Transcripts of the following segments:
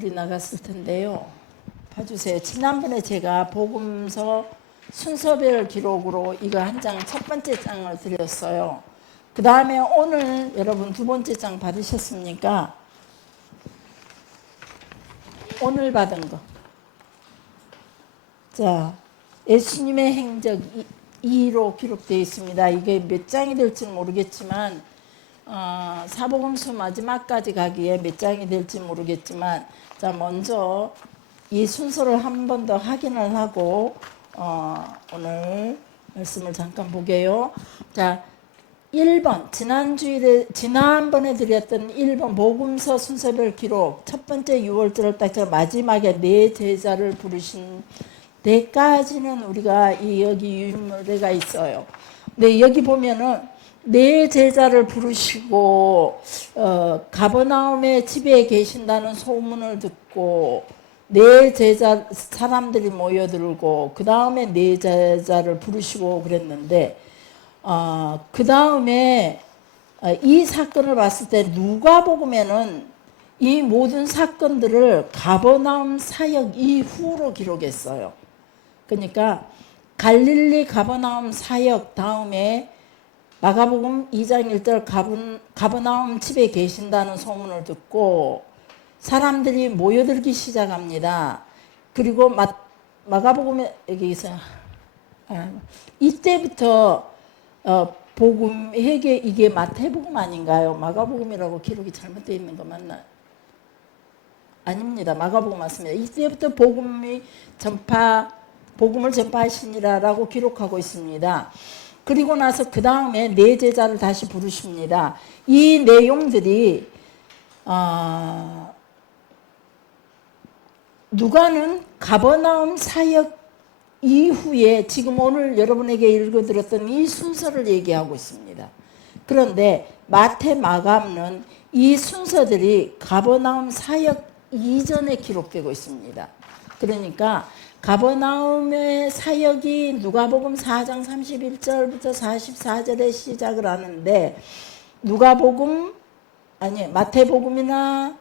선물이 나갔을 텐데요. 봐주세요. 지난번에 제가 복음서 순서별 기록으로 이거 한 장, 첫 번째 장을 드렸어요. 그 다음에 오늘 여러분 두 번째 장 받으셨습니까? 오늘 받은 거. 자, 예수님의 행적 2로 기록되어 있습니다. 이게 몇 장이 될지는 모르겠지만 사복음서 마지막까지 가기에 몇 장이 될지 모르겠지만, 자, 먼저 이 순서를 한 번 더 확인을 하고 오늘 말씀을 잠깐 보게요. 자, 1번 지난번에 드렸던 1번 복음서 순서별 기록 첫 번째 6월절을 딱 마지막에 네 제자를 부르신 데까지는 우리가 여기 유물대가 있어요. 근데 여기 보면은 네 제자를 부르시고 가버나움의 집에 계신다는 소문을 듣고 네 제자 사람들이 모여들고 그 다음에 네 제자를 부르시고 그랬는데 그 다음에 이 사건을 봤을 때 누가복음에는 이 모든 사건들을 가버나움 사역 이후로 기록했어요. 그러니까 갈릴리 가버나움 사역 다음에 마가복음 2장 1절 가버나움 집에 계신다는 소문을 듣고 사람들이 모여들기 시작합니다. 그리고 마가복음에 여기 있어요. 이때부터 복음 회개 이게 마태복음 아닌가요? 마가복음이라고 기록이 잘못되어 있는 거 맞나요? 아닙니다. 마가복음 맞습니다. 이때부터 복음을 전파하시니라라고 기록하고 있습니다. 그리고 나서 그 다음에 네 제자를 다시 부르십니다. 이 내용들이 누가는 가버나움 사역 이후에 지금 오늘 여러분에게 읽어드렸던 이 순서를 얘기하고 있습니다. 그런데 마태, 마가는 이 순서들이 가버나움 사역 이전에 기록되고 있습니다. 그러니까 가버나움의 사역이 누가복음 4장 31절부터 44절에 시작을 하는데 마태복음이나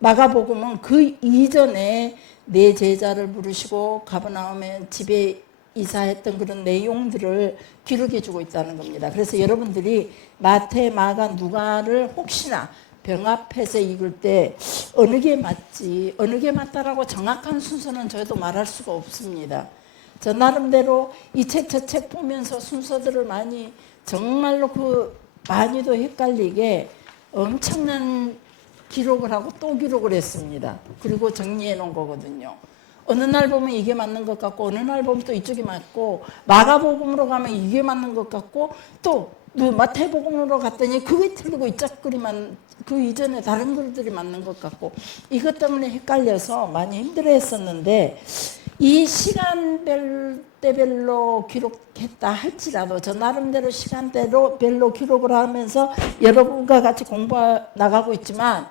마가복음은 그 이전에 네 제자를 부르시고 가버나움의 집에 이사했던 그런 내용들을 기록해 주고 있다는 겁니다. 그래서 여러분들이 마태, 마가, 누가를 혹시나 병합해서 읽을 때 어느 게 맞지, 어느 게 맞다라고 정확한 순서는 저도 말할 수가 없습니다. 저 나름대로 이 책 저 책 보면서 순서들을 정말로 많이도 헷갈리게 엄청난 기록을 하고 또 기록을 했습니다. 그리고 정리해 놓은 거거든요. 어느 날 보면 이게 맞는 것 같고 어느 날 보면 또 이쪽이 맞고 마가복음으로 가면 이게 맞는 것 같고 또 마태복음으로 갔더니 그게 틀리고 이쪽 글이만 그 이전에 다른 글들이 맞는 것 같고 이것 때문에 헷갈려서 많이 힘들어했었는데 이 시간대별로 기록했다 할지라도 저 나름대로 시간대별로 기록을 하면서 여러분과 같이 나가고 있지만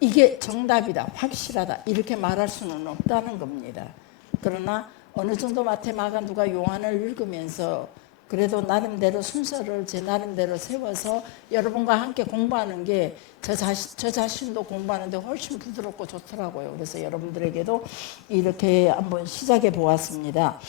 이게 정답이다, 확실하다 이렇게 말할 수는 없다는 겁니다. 그러나 어느 정도 마태, 마가, 누가, 요한을 읽으면서 그래도 나름대로 순서를 제 나름대로 세워서 여러분과 함께 공부하는 게 저 자신도 공부하는데 훨씬 부드럽고 좋더라고요. 그래서 여러분들에게도 이렇게 한번 시작해 보았습니다.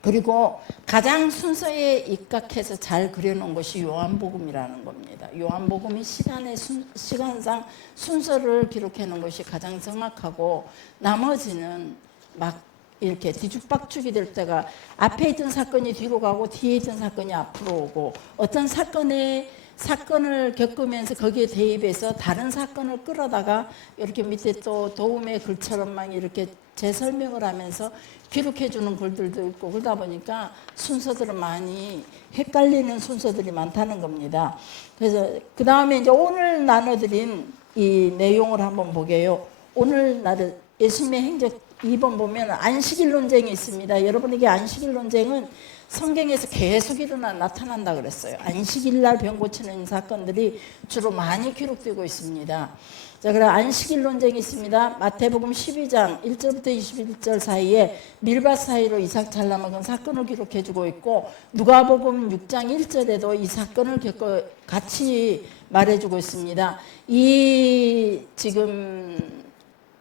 그리고 가장 순서에 입각해서 잘 그려놓은 것이 요한복음이라는 겁니다. 요한복음이 시간상 순서를 기록해 놓은 것이 가장 정확하고 나머지는 막 이렇게 뒤죽박죽이 될 때가 앞에 있던 사건이 뒤로 가고 뒤에 있던 사건이 앞으로 오고 어떤 사건을 겪으면서 거기에 대입해서 다른 사건을 끌어다가 이렇게 밑에 또 도움의 글처럼 막 이렇게 재설명을 하면서 기록해 주는 글들도 있고 그러다 보니까 순서들은 많이 헷갈리는 순서들이 많다는 겁니다. 그래서 그 다음에 이제 오늘 나눠드린 이 내용을 한번 보게요. 오늘 나를 예수님의 행적 2번 보면 안식일 논쟁이 있습니다. 여러분에게 안식일 논쟁은 성경에서 계속 나타난다 그랬어요. 안식일 날 병 고치는 사건들이 주로 많이 기록되고 있습니다. 자, 그럼 안식일 논쟁이 있습니다. 마태복음 12장 1절부터 21절 사이에 밀밭 사이로 이삭 잘라 먹은 사건을 기록해주고 있고 누가복음 6장 1절에도 이 사건을 같이 말해주고 있습니다. 이 지금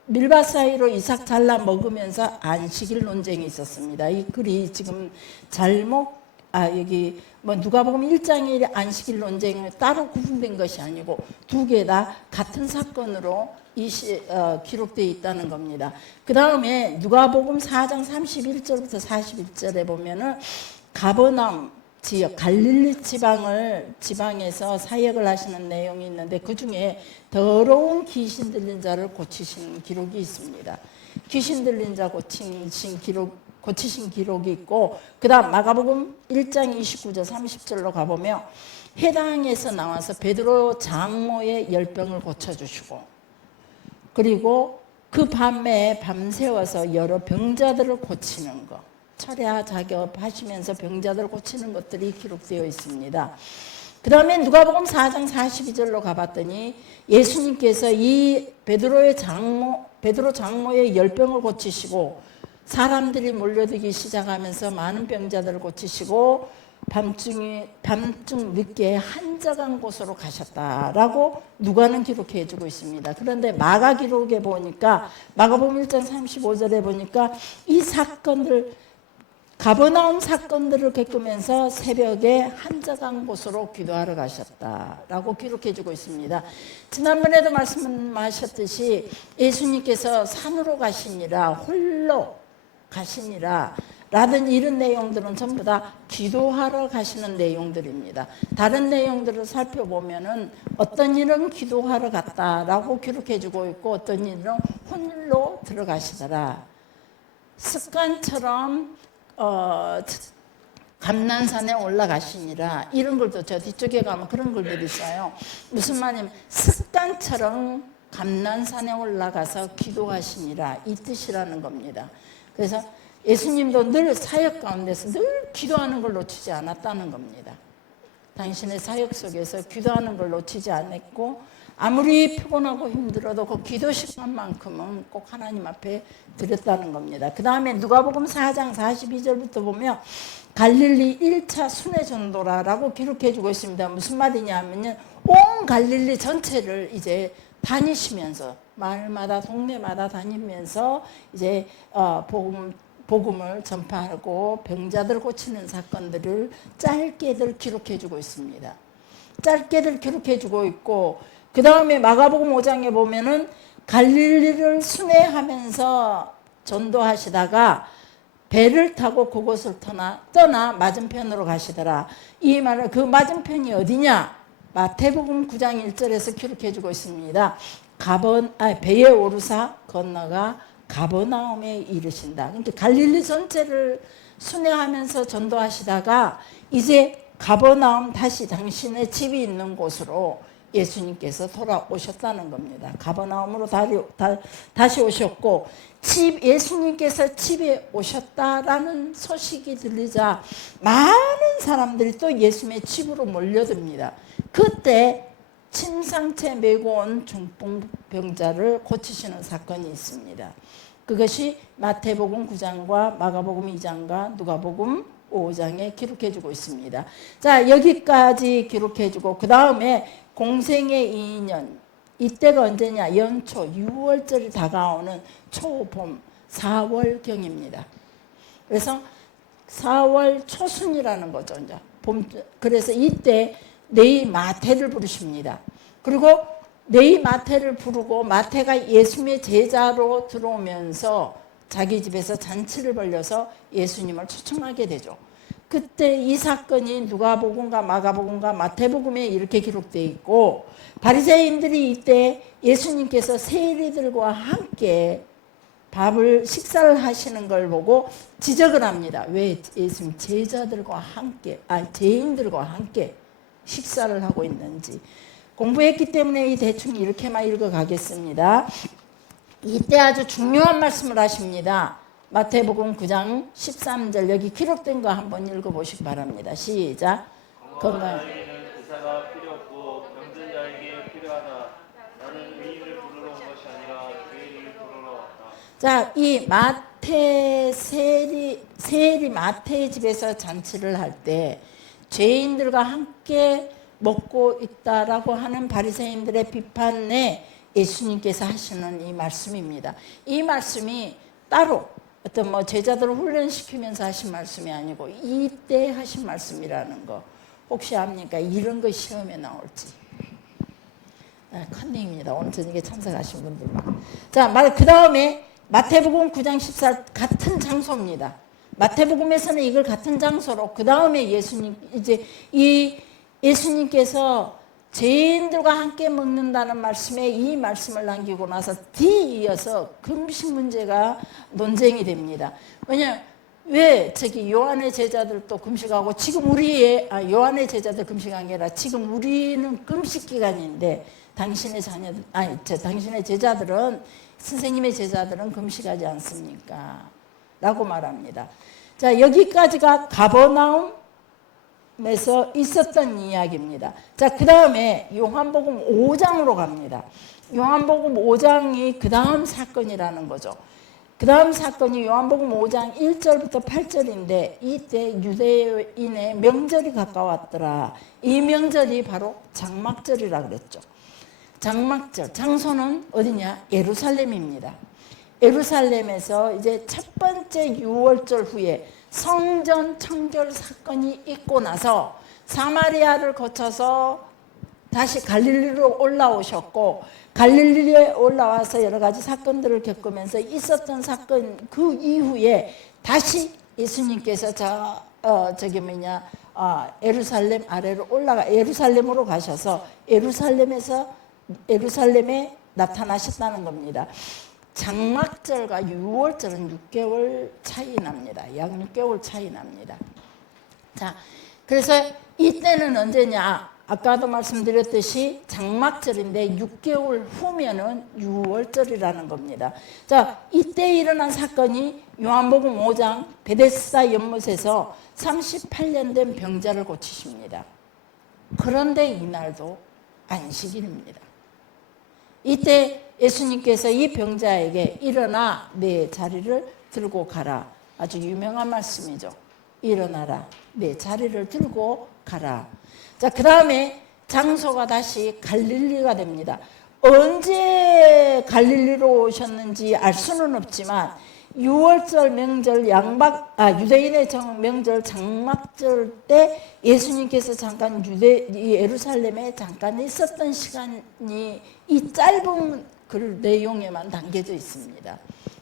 밀밭 사이로 이삭 잘라 먹으면서 안식일 논쟁이 있었습니다. 이 글이 지금 여기 뭐 누가복음 1장의 안식일 논쟁은 따로 구분된 것이 아니고 두 개 다 같은 사건으로 기록되어 있다는 겁니다. 그 다음에 누가복음 4장 31절부터 41절에 보면은 가버나움 지역 갈릴리 지방에서 사역을 하시는 내용이 있는데 그 중에 더러운 귀신 들린 자를 고치시는 기록이 있습니다. 귀신 들린 자 고치신 기록이 있고, 그 다음 마가복음 1장 29절 30절로 가보면 해당에서 나와서 베드로 장모의 열병을 고쳐주시고, 그리고 그 밤에 밤새워서 여러 병자들을 고치는 것, 철야 작업하시면서 병자들을 고치는 것들이 기록되어 있습니다. 그 다음에 누가복음 4장 42절로 가봤더니 예수님께서 이 베드로 장모의 열병을 고치시고 사람들이 몰려들기 시작하면서 많은 병자들을 고치시고 밤중 늦게 한적한 곳으로 가셨다라고 누가는 기록해 주고 있습니다. 그런데 마가 기록에 보니까 마가복음 1장 35절에 보니까 이 사건들 가버나움 사건들을 겪으면서 새벽에 한적한 곳으로 기도하러 가셨다라고 기록해 주고 있습니다. 지난번에도 말씀하셨듯이 예수님께서 산으로 가시니라 홀로 가시니라 라든 이런 내용들은 전부 다 기도하러 가시는 내용들입니다. 다른 내용들을 살펴보면은 어떤 일은 기도하러 갔다라고 기록해 주고 있고 어떤 일은 홀로 들어가시더라. 습관처럼 감난산에 올라가시니라 이런 글도 저 뒤쪽에 가면 그런 글들이 있어요. 무슨 말이냐면 습관처럼 감난산에 올라가서 기도하시니라 이 뜻이라는 겁니다. 그래서 예수님도 늘 사역 가운데서 늘 기도하는 걸 놓치지 않았다는 겁니다. 당신의 사역 속에서 기도하는 걸 놓치지 않았고 아무리 피곤하고 힘들어도 그 기도 시간만큼은 꼭 하나님 앞에 드렸다는 겁니다. 그 다음에 누가복음 4장 42절부터 보면 갈릴리 1차 순회 전도라라고 기록해 주고 있습니다. 무슨 말이냐면요, 온 갈릴리 전체를 이제 다니시면서 마을마다 동네마다 다니면서 이제 복음을 전파하고 병자들 고치는 사건들을 짧게들 기록해 주고 있습니다. 짧게들 기록해 주고 있고, 그 다음에 마가복음 5장에 보면은 갈릴리를 순회하면서 전도하시다가 배를 타고 그곳을 떠나 맞은편으로 가시더라. 이 말은 그 맞은편이 어디냐? 마태복음 9장 1절에서 기록해 주고 있습니다. 배에 오르사 건너가 가버나움에 이르신다. 그러니까 갈릴리 전체를 순회하면서 전도하시다가 이제 가버나움 다시 당신의 집이 있는 곳으로 예수님께서 돌아오셨다는 겁니다. 가버나움으로 다시 오셨고 예수님께서 집에 오셨다라는 소식이 들리자 많은 사람들이 또 예수님의 집으로 몰려듭니다. 그때 침상채 메고 온 중풍병자를 고치시는 사건이 있습니다. 그것이 마태복음 9장과 마가복음 2장과 누가복음 5장에 기록해주고 있습니다. 자, 여기까지 기록해주고 그 다음에 공생의 2년, 이때가 언제냐? 연초 6월절이 다가오는 초봄 4월경입니다. 그래서 4월 초순이라는 거죠. 이제 그래서 이때 네이 마태를 부르십니다. 그리고 네이 마태를 부르고 마태가 예수님의 제자로 들어오면서 자기 집에서 잔치를 벌려서 예수님을 초청하게 되죠. 그때 이 사건이 누가복음과 마가복음과 마태복음에 이렇게 기록되어 있고 바리새인들이 이때 예수님께서 세리들과 함께 식사를 하시는 걸 보고 지적을 합니다. 왜 예수님 제자들과 함께, 죄인들과 함께 식사를 하고 있는지. 공부했기 때문에 이 대충 이렇게만 읽어가겠습니다. 이때 아주 중요한 말씀을 하십니다. 마태복음 9장 13절 여기 기록된 거 한번 읽어보시기 바랍니다. 시작. 건강하게 의사가 필요 없고 병든 자에게 필요하다. 나는 의인을 부르러 온 것이 아니라 죄인을 부르러 왔다. 자, 이 세리 마태의 집에서 잔치를 할 때 죄인들과 함께 먹고 있다라고 하는 바리새인들의 비판에 예수님께서 하시는 이 말씀입니다. 이 말씀이 따로 어떤 뭐 제자들을 훈련시키면서 하신 말씀이 아니고 이때 하신 말씀이라는 거 혹시 압니까? 이런 거 시험에 나올지. 컨닝입니다. 오늘 저녁에 참석하신 분들만. 자, 그 다음에 마태복음 9장 14 같은 장소입니다. 마태복음에서는 이걸 같은 장소로 그 다음에 예수님께서 죄인들과 함께 먹는다는 말씀에 이 말씀을 남기고 나서 뒤이어서 금식 문제가 논쟁이 됩니다. 왜냐하면 왜 요한의 제자들도 금식하고 지금 요한의 제자들 금식한 게 아니라 지금 우리는 금식 기간인데 당신의 제자들은 선생님의 제자들은 금식하지 않습니까? 라고 말합니다. 자, 여기까지가 가버나움에서 있었던 이야기입니다. 자, 그 다음에 요한복음 5장으로 갑니다. 요한복음 5장이 그 다음 사건이라는 거죠. 그 다음 사건이 요한복음 5장 1절부터 8절인데 이때 유대인의 명절이 가까웠더라. 이 명절이 바로 장막절이라고 그랬죠. 장막절, 장소는 어디냐? 예루살렘입니다. 예루살렘에서 이제 첫 번째 유월절 후에 성전 청결 사건이 있고 나서 사마리아를 거쳐서 다시 갈릴리로 올라오셨고 갈릴리에 올라와서 여러 가지 사건들을 겪으면서 있었던 사건 그 이후에 다시 예수님께서 예루살렘 아래로 예루살렘으로 가셔서 예루살렘에 나타나셨다는 겁니다. 장막절과 유월절은 6개월 차이 납니다. 약 6개월 차이 납니다. 자, 그래서 이때는 언제냐? 아까도 말씀드렸듯이 장막절인데 6개월 후면은 유월절이라는 겁니다. 자, 이때 일어난 사건이 요한복음 5장 베데스다 연못에서 38년 된 병자를 고치십니다. 그런데 이날도 안식일입니다. 이때 예수님께서 이 병자에게 일어나 내 자리를 들고 가라. 아주 유명한 말씀이죠. 일어나라. 내 자리를 들고 가라. 자, 그 다음에 장소가 다시 갈릴리가 됩니다. 언제 갈릴리로 오셨는지 알 수는 없지만 6월절 명절 유대인의 명절 장막절 때 예수님께서 잠깐 예루살렘에 잠깐 있었던 시간이 이 짧은 그 내용에만 담겨져 있습니다.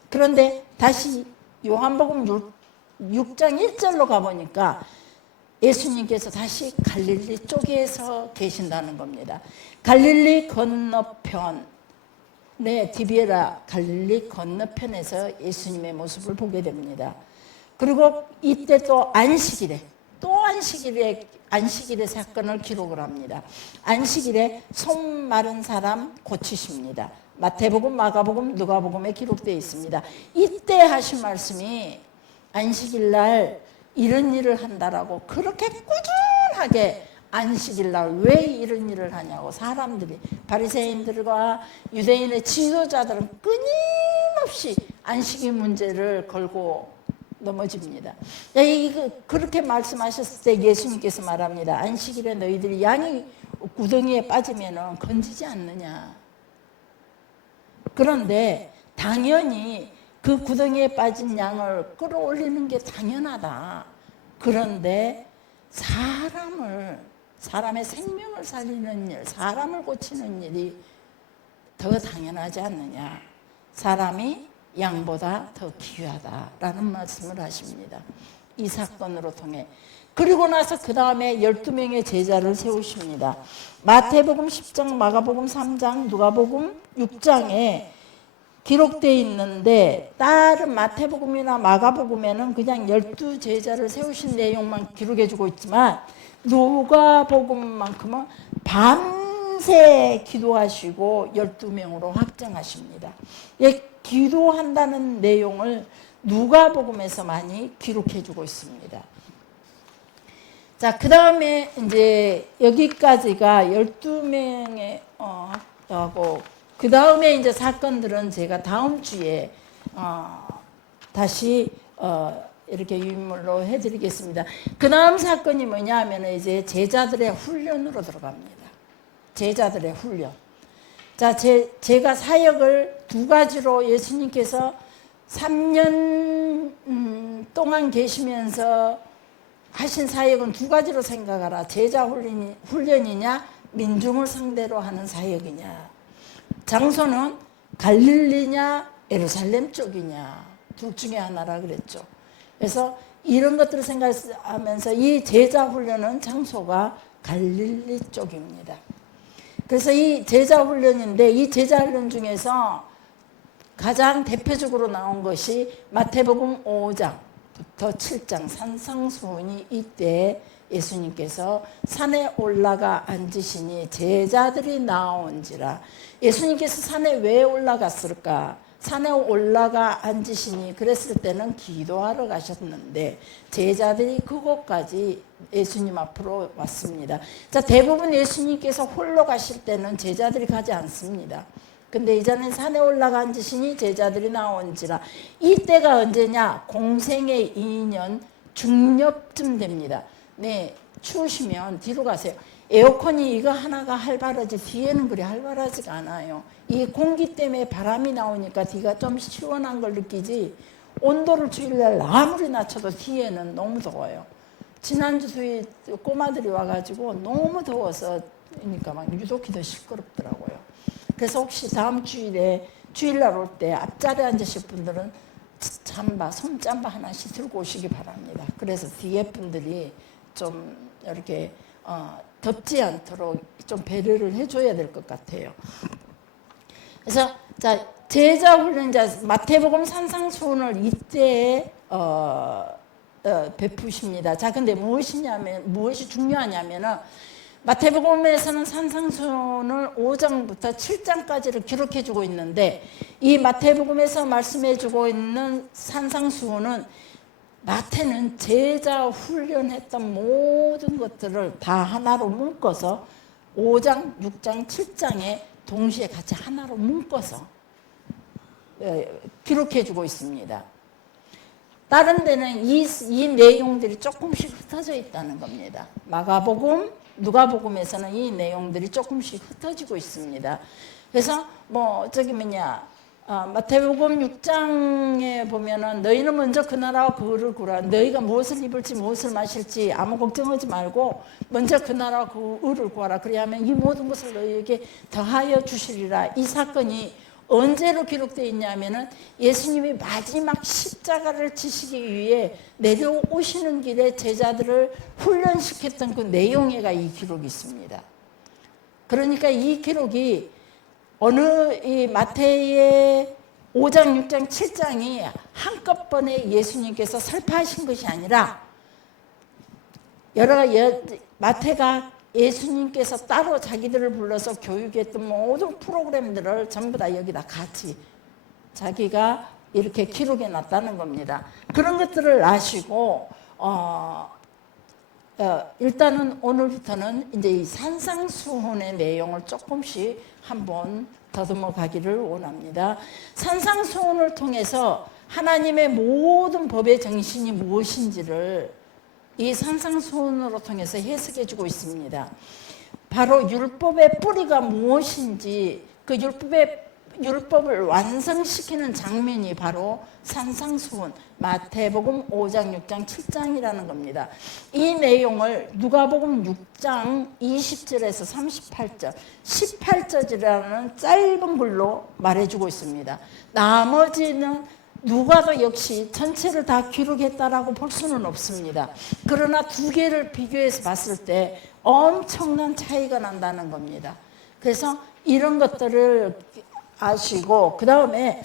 그런데 다시 요한복음 6장 1절로 가보니까 예수님께서 다시 갈릴리 쪽에서 계신다는 겁니다. 갈릴리 건너편 디비에라 갈릴리 건너편에서 예수님의 모습을 보게 됩니다. 그리고 이때 또 안식일의 사건을 기록을 합니다. 안식일에 손 마른 사람 고치십니다. 마태복음, 마가복음, 누가복음에 기록되어 있습니다. 이때 하신 말씀이 안식일날 이런 일을 한다라고 그렇게 꾸준하게 안식일날 왜 이런 일을 하냐고 사람들이 바리새인들과 유대인의 지도자들은 끊임없이 안식일 문제를 걸고 넘어집니다. 그렇게 말씀하셨을 때 예수님께서 말합니다. 안식일에 너희들이 양이 구덩이에 빠지면 건지지 않느냐. 그런데 당연히 그 구덩이에 빠진 양을 끌어올리는 게 당연하다. 그런데 사람의 생명을 살리는 일, 사람을 고치는 일이 더 당연하지 않느냐. 사람이 양보다 더 귀하다라는 말씀을 하십니다. 이 사건으로 통해. 그리고 나서 그 다음에 12명의 제자를 세우십니다. 마태복음 10장, 마가복음 3장, 누가복음 6장에 기록되어 있는데 다른 마태복음이나 마가복음에는 그냥 12제자를 세우신 내용만 기록해주고 있지만 누가복음만큼은 밤새 기도하시고 12명으로 확정하십니다. 기도한다는 내용을 누가복음에서 많이 기록해주고 있습니다. 자, 그 다음에 이제 여기까지가 12명의 하고 그 다음에 이제 사건들은 제가 다음 주에 다시 이렇게 유인물로 해드리겠습니다. 그 다음 사건이 뭐냐 하면 이제 제자들의 훈련으로 들어갑니다. 제자들의 훈련. 자, 제가 사역을 두 가지로 예수님께서 3년 동안 계시면서 하신 사역은 두 가지로 생각하라. 제자 훈련이냐 민중을 상대로 하는 사역이냐. 장소는 갈릴리냐 예루살렘 쪽이냐. 둘 중에 하나라 그랬죠. 그래서 이런 것들을 생각하면서 이 제자 훈련은 장소가 갈릴리 쪽입니다. 그래서 이 제자 훈련인데 이 제자 훈련 중에서 가장 대표적으로 나온 것이 마태복음 5장부터 7장 산상수훈이 이때 예수님께서 산에 올라가 앉으시니 제자들이 나온지라. 예수님께서 산에 왜 올라갔을까? 산에 올라가 앉으시니 그랬을 때는 기도하러 가셨는데 제자들이 그곳까지 예수님 앞으로 왔습니다. 자, 대부분 예수님께서 홀로 가실 때는 제자들이 가지 않습니다. 근데 이전엔 산에 올라가 앉으시니 제자들이 나온지라. 이때가 언제냐? 공생의 2년 중엽쯤 됩니다. 네, 추우시면 뒤로 가세요. 에어컨이 이거 하나가 활발하지 뒤에는 그리 활발하지가 않아요. 이 공기 때문에 바람이 나오니까 뒤가 좀 시원한 걸 느끼지 온도를 주일날 아무리 낮춰도 뒤에는 너무 더워요. 지난주 수요일 꼬마들이 와가지고 너무 더워서 그러니까 막 유독히 더 시끄럽더라고요. 그래서 혹시 다음 주일에 주일날 올 때 앞자리에 앉으실 분들은 잠바, 손잠바 하나씩 들고 오시기 바랍니다. 그래서 뒤에 분들이 좀 이렇게 덥지 않도록 좀 배려를 해줘야 될 것 같아요. 그래서 자, 제자 훈련자 마태복음 산상수훈을 이때 베푸십니다. 자, 근데 무엇이 중요하냐면은 마태복음에서는 산상수훈을 5장부터 7장까지를 기록해주고 있는데 이 마태복음에서 말씀해주고 있는 산상수훈은 마태는 제자 훈련했던 모든 것들을 다 하나로 묶어서 5장, 6장, 7장에 동시에 같이 하나로 묶어서 기록해주고 있습니다. 다른 데는 이 내용들이 조금씩 흩어져 있다는 겁니다. 마가복음, 누가복음에서는 이 내용들이 조금씩 흩어지고 있습니다. 그래서 마태복음 6장에 보면은 너희는 먼저 그 나라와 그 의를 구하라. 너희가 무엇을 입을지 무엇을 마실지 아무 걱정하지 말고 먼저 그 나라와 그 의를 구하라. 그리하면 이 모든 것을 너희에게 더하여 주시리라. 이 사건이 언제로 기록되어 있냐면은 예수님이 마지막 십자가를 지시기 위해 내려오시는 길에 제자들을 훈련시켰던 그 내용에가 이 기록이 있습니다. 그러니까 이 기록이 이 마태의 5장, 6장, 7장이 한꺼번에 예수님께서 설파하신 것이 아니라 마태가 예수님께서 따로 자기들을 불러서 교육했던 모든 프로그램들을 전부 다 여기다 같이 자기가 이렇게 기록해 놨다는 겁니다. 그런 것들을 아시고 일단은 오늘부터는 이제 이 산상수훈의 내용을 조금씩 한번 더듬어 가기를 원합니다. 산상수훈을 통해서 하나님의 모든 법의 정신이 무엇인지를 이 산상수훈으로 통해서 해석해 주고 있습니다. 바로 율법의 뿌리가 무엇인지 그 율법을 완성시키는 장면이 바로 산상수훈 마태복음 5장, 6장, 7장이라는 겁니다. 이 내용을 누가복음 6장 20절에서 38절, 18절이라는 짧은 글로 말해주고 있습니다. 나머지는 누가도 역시 전체를 다 기록했다라고 볼 수는 없습니다. 그러나 두 개를 비교해서 봤을 때 엄청난 차이가 난다는 겁니다. 그래서 이런 것들을 아시고 그 다음에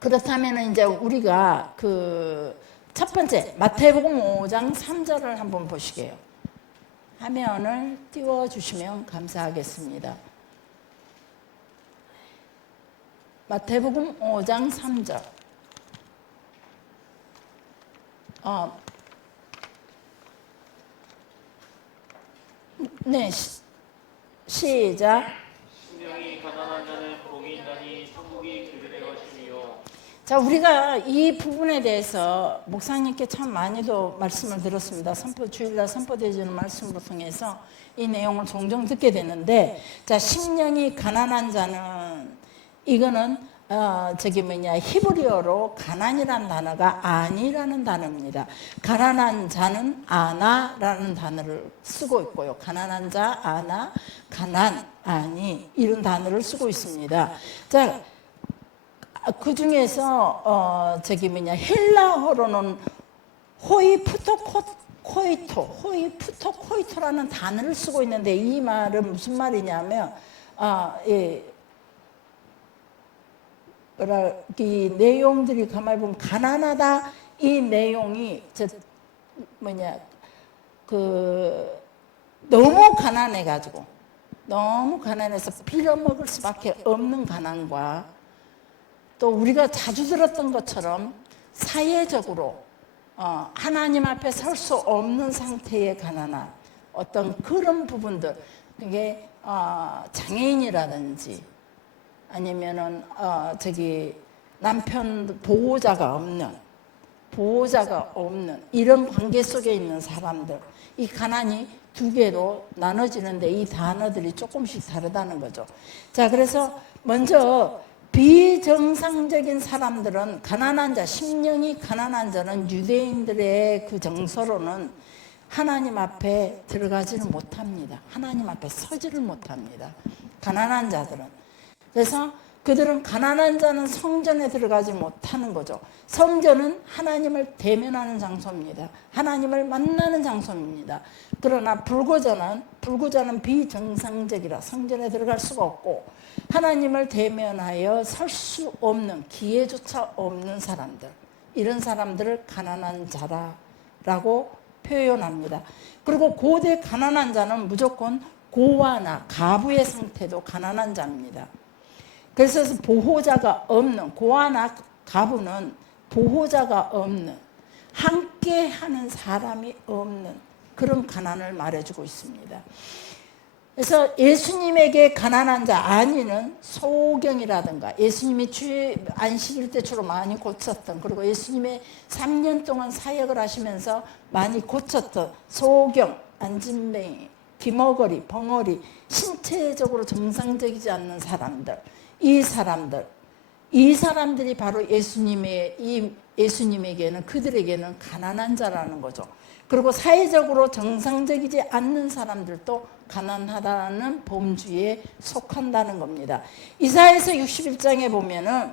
그렇다면 이제 우리가 첫 번째 마태복음 5장 3절을 한번 보시게요. 화면을 띄워주시면 감사하겠습니다. 마태복음 5장 3절. 네, 시작. 심령이 가난한 자는 복이 있나니 천국이 그들의 것이며. 자, 우리가 이 부분에 대해서 목사님께 참 많이도 말씀을 들었습니다. 주일날 선포되어지는 말씀을 통해서 이 내용을 종종 듣게 되는데, 자, 심령이 가난한 자는, 이거는 히브리어로 가난이라는 단어가 아니라는 단어입니다. 가난한 자는 아나라는 단어를 쓰고 있고요. 가난한 자, 아나, 가난, 아니, 이런 단어를 쓰고 있습니다. 자, 그 중에서 헬라어로는 호이푸토코이토라는 단어를 쓰고 있는데, 이 말은 무슨 말이냐면 이 내용들이 가만히 보면 가난하다, 이 내용이 너무 가난해가지고, 너무 가난해서 빌어먹을 수밖에 없는 가난과, 또 우리가 자주 들었던 것처럼 사회적으로 하나님 앞에 설 수 없는 상태의 가난한 어떤 그런 부분들, 그게 장애인이라든지 아니면은 남편 보호자가 없는 이런 관계 속에 있는 사람들, 이 가난이 두 개로 나눠지는데 이 단어들이 조금씩 다르다는 거죠. 자, 그래서 먼저 비정상적인 사람들은, 가난한 자, 심령이 가난한 자는 유대인들의 그 정서로는 하나님 앞에 들어가지를 못합니다. 하나님 앞에 서지를 못합니다. 가난한 자들은. 그래서 그들은, 가난한 자는 성전에 들어가지 못하는 거죠. 성전은 하나님을 대면하는 장소입니다. 하나님을 만나는 장소입니다. 그러나 불구자는 비정상적이라 성전에 들어갈 수가 없고, 하나님을 대면하여 설 수 없는, 기회조차 없는 사람들, 이런 사람들을 가난한 자라고 표현합니다. 그리고 고대 가난한 자는 무조건 고아나 가부의 상태도 가난한 자입니다. 그래서 보호자가 없는, 고아나 가부는 보호자가 없는, 함께하는 사람이 없는 그런 가난을 말해주고 있습니다. 그래서 예수님에게 가난한 자 아니는 소경이라든가, 예수님이 안식일 때 주로 많이 고쳤던, 그리고 예수님의 3년 동안 사역을 하시면서 많이 고쳤던 소경, 안진뱅이, 기머거리, 벙어리, 신체적으로 정상적이지 않는 사람들, 이 사람들이 바로 예수님에게는, 그들에게는 가난한 자라는 거죠. 그리고 사회적으로 정상적이지 않는 사람들도 가난하다는 범주에 속한다는 겁니다. 이사야서 61장에 보면은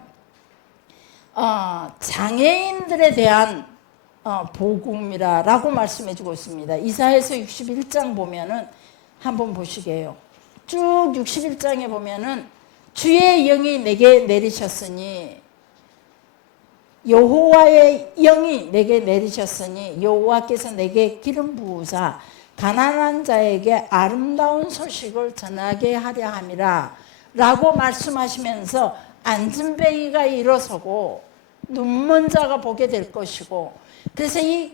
장애인들에 대한 복음이라고 말씀해주고 있습니다. 이사야서 61장 보면은 한번 보시게요. 쭉 61장에 보면은 주의 영이 내게 내리셨으니, 여호와의 영이 내게 내리셨으니 여호와께서 내게 기름 부으사 가난한 자에게 아름다운 소식을 전하게 하려 함이라 라고 말씀하시면서, 안진뱅이가 일어서고 눈먼 자가 보게 될 것이고, 그래서 이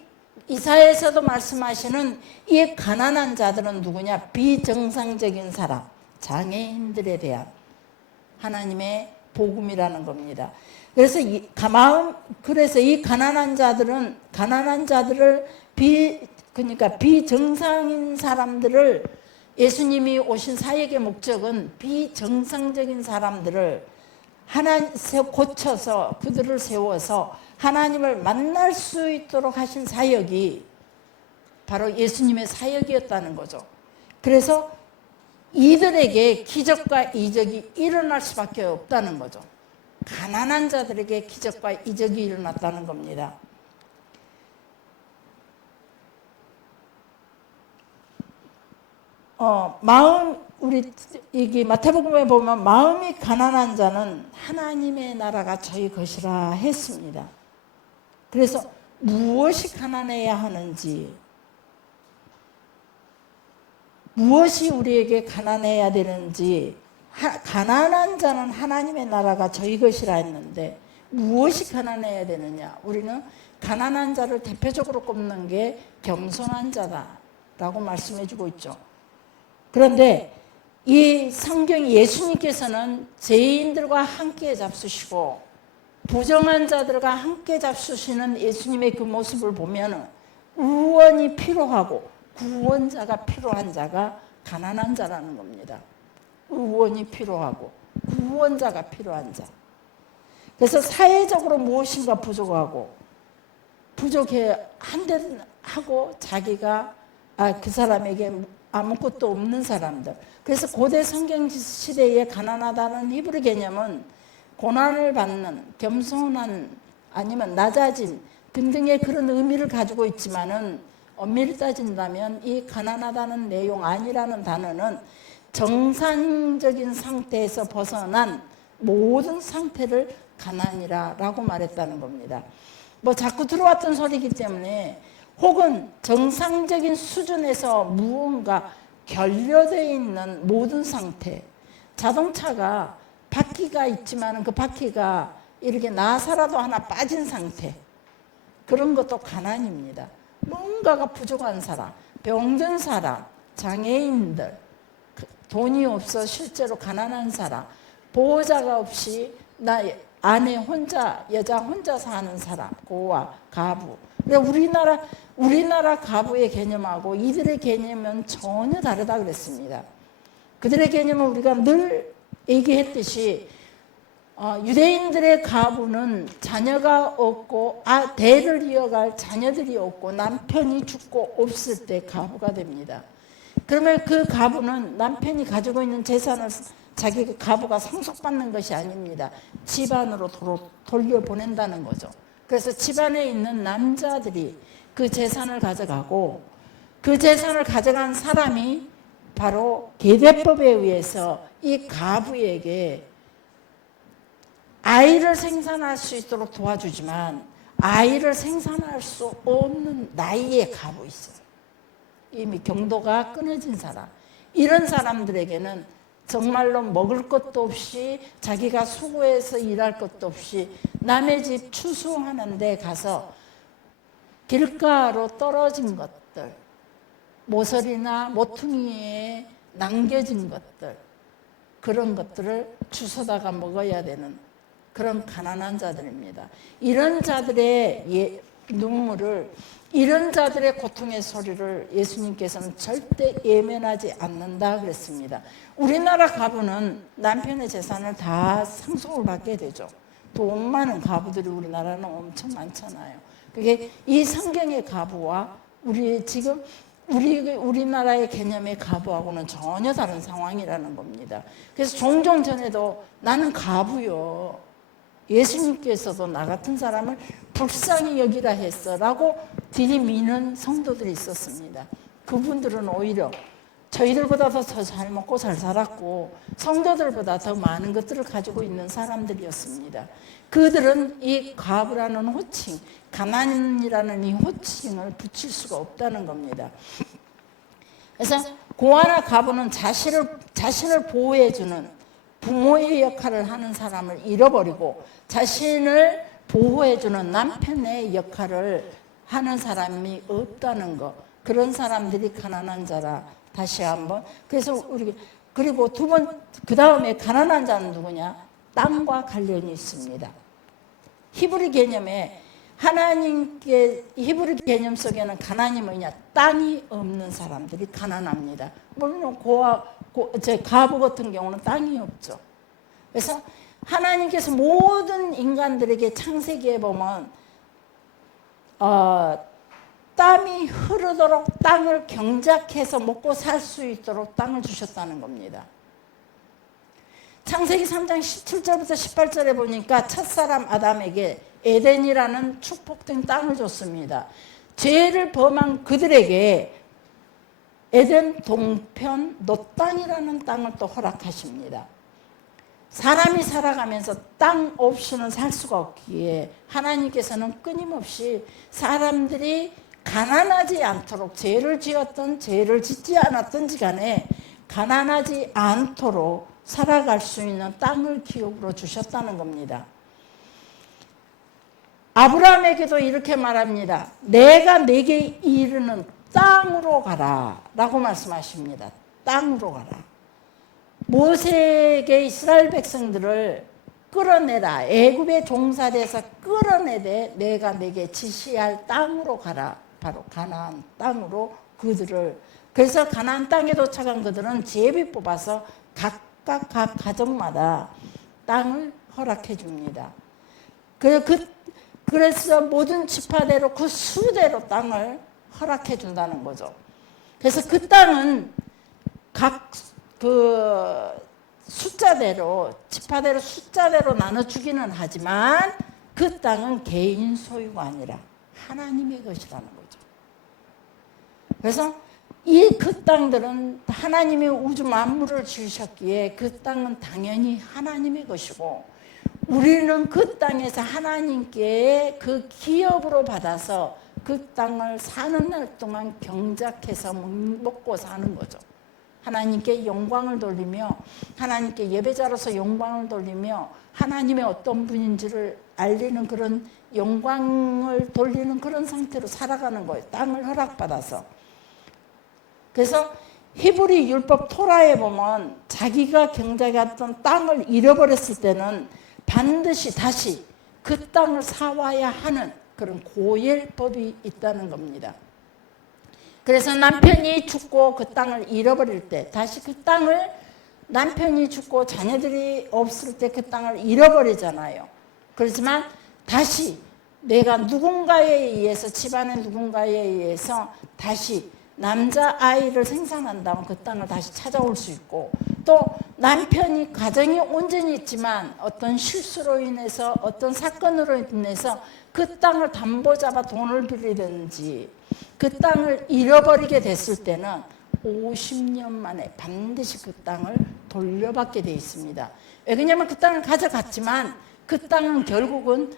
이사야에서도 말씀하시는 이 가난한 자들은 누구냐? 비정상적인 사람, 장애인들에 대한 하나님의 복음이라는 겁니다. 그래서 이 가난한 자들을 그러니까 비정상인 사람들을, 예수님이 오신 사역의 목적은 비정상적인 사람들을 고쳐서 그들을 세워서 하나님을 만날 수 있도록 하신 사역이 바로 예수님의 사역이었다는 거죠. 그래서 이들에게 기적과 이적이 일어날 수밖에 없다는 거죠. 가난한 자들에게 기적과 이적이 일어났다는 겁니다. 우리 여기 마태복음에 보면 마음이 가난한 자는 하나님의 나라가 저희 것이라 했습니다. 그래서 무엇이 가난해야 하는지, 무엇이 우리에게 가난해야 되는지, 가난한 자는 하나님의 나라가 저희 것이라 했는데 무엇이 가난해야 되느냐? 우리는 가난한 자를 대표적으로 꼽는 게 겸손한 자다라고 말씀해주고 있죠. 그런데 이 성경이, 예수님께서는 죄인들과 함께 잡수시고 부정한 자들과 함께 잡수시는 예수님의 그 모습을 보면 의원이 필요하고 구원자가 필요한 자가 가난한 자라는 겁니다. 의원이 필요하고 구원자가 필요한 자. 그래서 사회적으로 무엇인가 부족하고 부족해 한데 하고 자기가 그 사람에게 아무것도 없는 사람들. 그래서 고대 성경 시대에 가난하다는 히브리 개념은 고난을 받는, 겸손한, 아니면 낮아진 등등의 그런 의미를 가지고 있지만은 엄밀히 따진다면 이 가난하다는 내용 아니라는 단어는 정상적인 상태에서 벗어난 모든 상태를 가난이라고 말했다는 겁니다. 뭐 자꾸 들어왔던 소리이기 때문에 혹은 정상적인 수준에서 무언가 결여되어 있는 모든 상태. 자동차가 바퀴가 있지만 그 바퀴가 이렇게 나사라도 하나 빠진 상태. 그런 것도 가난입니다. 뭔가가 부족한 사람, 병든 사람, 장애인들, 돈이 없어 실제로 가난한 사람, 보호자가 없이 나 아내 혼자, 여자 혼자 사는 사람, 고아, 가부. 우리나라 가부의 개념하고 이들의 개념은 전혀 다르다 그랬습니다. 그들의 개념은 우리가 늘 얘기했듯이 유대인들의 가부는 자녀가 없고 대를 이어갈 자녀들이 없고 남편이 죽고 없을 때 가부가 됩니다. 그러면 그 가부는 남편이 가지고 있는 재산을 자기 가부가 상속받는 것이 아닙니다. 집안으로 돌려보낸다는 거죠. 그래서 집안에 있는 남자들이 그 재산을 가져가고 그 재산을 가져간 사람이 바로 계대법에 의해서 이 가부에게 아이를 생산할 수 있도록 도와주지만 아이를 생산할 수 없는 나이의 가부 있어요. 이미 경도가 끊어진 사람. 이런 사람들에게는 정말로 먹을 것도 없이 자기가 수고해서 일할 것도 없이 남의 집 추수하는 데 가서 길가로 떨어진 것들, 모서리나 모퉁이에 남겨진 것들, 그런 것들을 주워다가 먹어야 되는 그런 가난한 자들입니다. 이런 자들의 눈물을, 이런 자들의 고통의 소리를 예수님께서는 절대 예면하지 않는다 그랬습니다. 우리나라 가부는 남편의 재산을 다 상속을 받게 되죠. 돈 많은 가부들이 우리나라는 엄청 많잖아요. 그게 이 성경의 가부와 우리나라의 개념의 가부하고는 전혀 다른 상황이라는 겁니다. 그래서 종종 전에도 나는 가부요. 예수님께서도 나 같은 사람을 불쌍히 여기라 했어라고 들이미는 성도들이 있었습니다. 그분들은 오히려 저희들보다 더 잘 먹고 잘 살았고 성도들보다 더 많은 것들을 가지고 있는 사람들이었습니다. 그들은 이 가부라는 호칭, 가난이라는 이 호칭을 붙일 수가 없다는 겁니다. 그래서 고아나 가부는 자신을 보호해주는 부모의 역할을 하는 사람을 잃어버리고 자신을 보호해주는 남편의 역할을 하는 사람이 없다는 것. 그런 사람들이 가난한 자라. 다시 한번. 그래서 그리고 그 다음에 가난한 자는 누구냐? 땅과 관련이 있습니다. 히브리 개념에 히브리 개념 속에는 가난이 뭐냐? 땅이 없는 사람들이 가난합니다. 물론 가부 같은 경우는 땅이 없죠. 그래서 하나님께서 모든 인간들에게 창세기에 보면 땀이 흐르도록 땅을 경작해서 먹고 살 수 있도록 땅을 주셨다는 겁니다. 창세기 3장 17절부터 18절에 보니까 첫사람 아담에게 에덴이라는 축복된 땅을 줬습니다. 죄를 범한 그들에게 에덴 동편 노땅이라는 땅을 또 허락하십니다. 사람이 살아가면서 땅 없이는 살 수가 없기에 하나님께서는 끊임없이 사람들이 가난하지 않도록 죄를 지었든 죄를 짓지 않았든지 간에 가난하지 않도록 살아갈 수 있는 땅을 기업으로 주셨다는 겁니다. 아브라함에게도 이렇게 말합니다. 내가 내게 이르는 땅으로 가라 라고 말씀하십니다. 땅으로 가라. 모세에게 이스라엘 백성들을 끌어내라. 애굽에 종살이에서 끌어내되 내가 내게 지시할 땅으로 가라. 바로 가나안 땅으로 그들을. 그래서 가나안 땅에 도착한 그들은 제비 뽑아서 각각 각 가정마다 땅을 허락해 줍니다. 그래서 모든 지파대로 그 수대로 땅을 허락해 준다는 거죠. 그래서 그 땅은 각 그 숫자대로, 지파대로 숫자대로 나눠주기는 하지만 그 땅은 개인 소유가 아니라 하나님의 것이라는 거죠. 그래서 그 땅들은 하나님이 우주 만물을 지으셨기에 그 땅은 당연히 하나님의 것이고, 우리는 그 땅에서 하나님께 그 기업으로 받아서 그 땅을 사는 날 동안 경작해서 먹고 사는 거죠. 하나님께 영광을 돌리며, 하나님께 예배자로서 영광을 돌리며 하나님의 어떤 분인지를 알리는 그런 영광을 돌리는 그런 상태로 살아가는 거예요. 땅을 허락받아서. 그래서 히브리 율법 토라에 보면 자기가 경작했던 땅을 잃어버렸을 때는 반드시 다시 그 땅을 사와야 하는 그런 고엘법이 있다는 겁니다. 그래서 남편이 죽고 그 땅을 잃어버릴 때, 다시 그 땅을, 남편이 죽고 자녀들이 없을 때 그 땅을 잃어버리잖아요. 그렇지만 다시 내가 누군가에 의해서, 집안의 누군가에 의해서 다시 남자아이를 생산한다면 그 땅을 다시 찾아올 수 있고, 또 남편이 가정이 온전히 있지만 어떤 실수로 인해서, 어떤 사건으로 인해서 그 땅을 담보 잡아 돈을 빌리든지 그 땅을 잃어버리게 됐을 때는 50년 만에 반드시 그 땅을 돌려받게 돼 있습니다. 왜냐하면 그 땅을 가져갔지만 그 땅은 결국은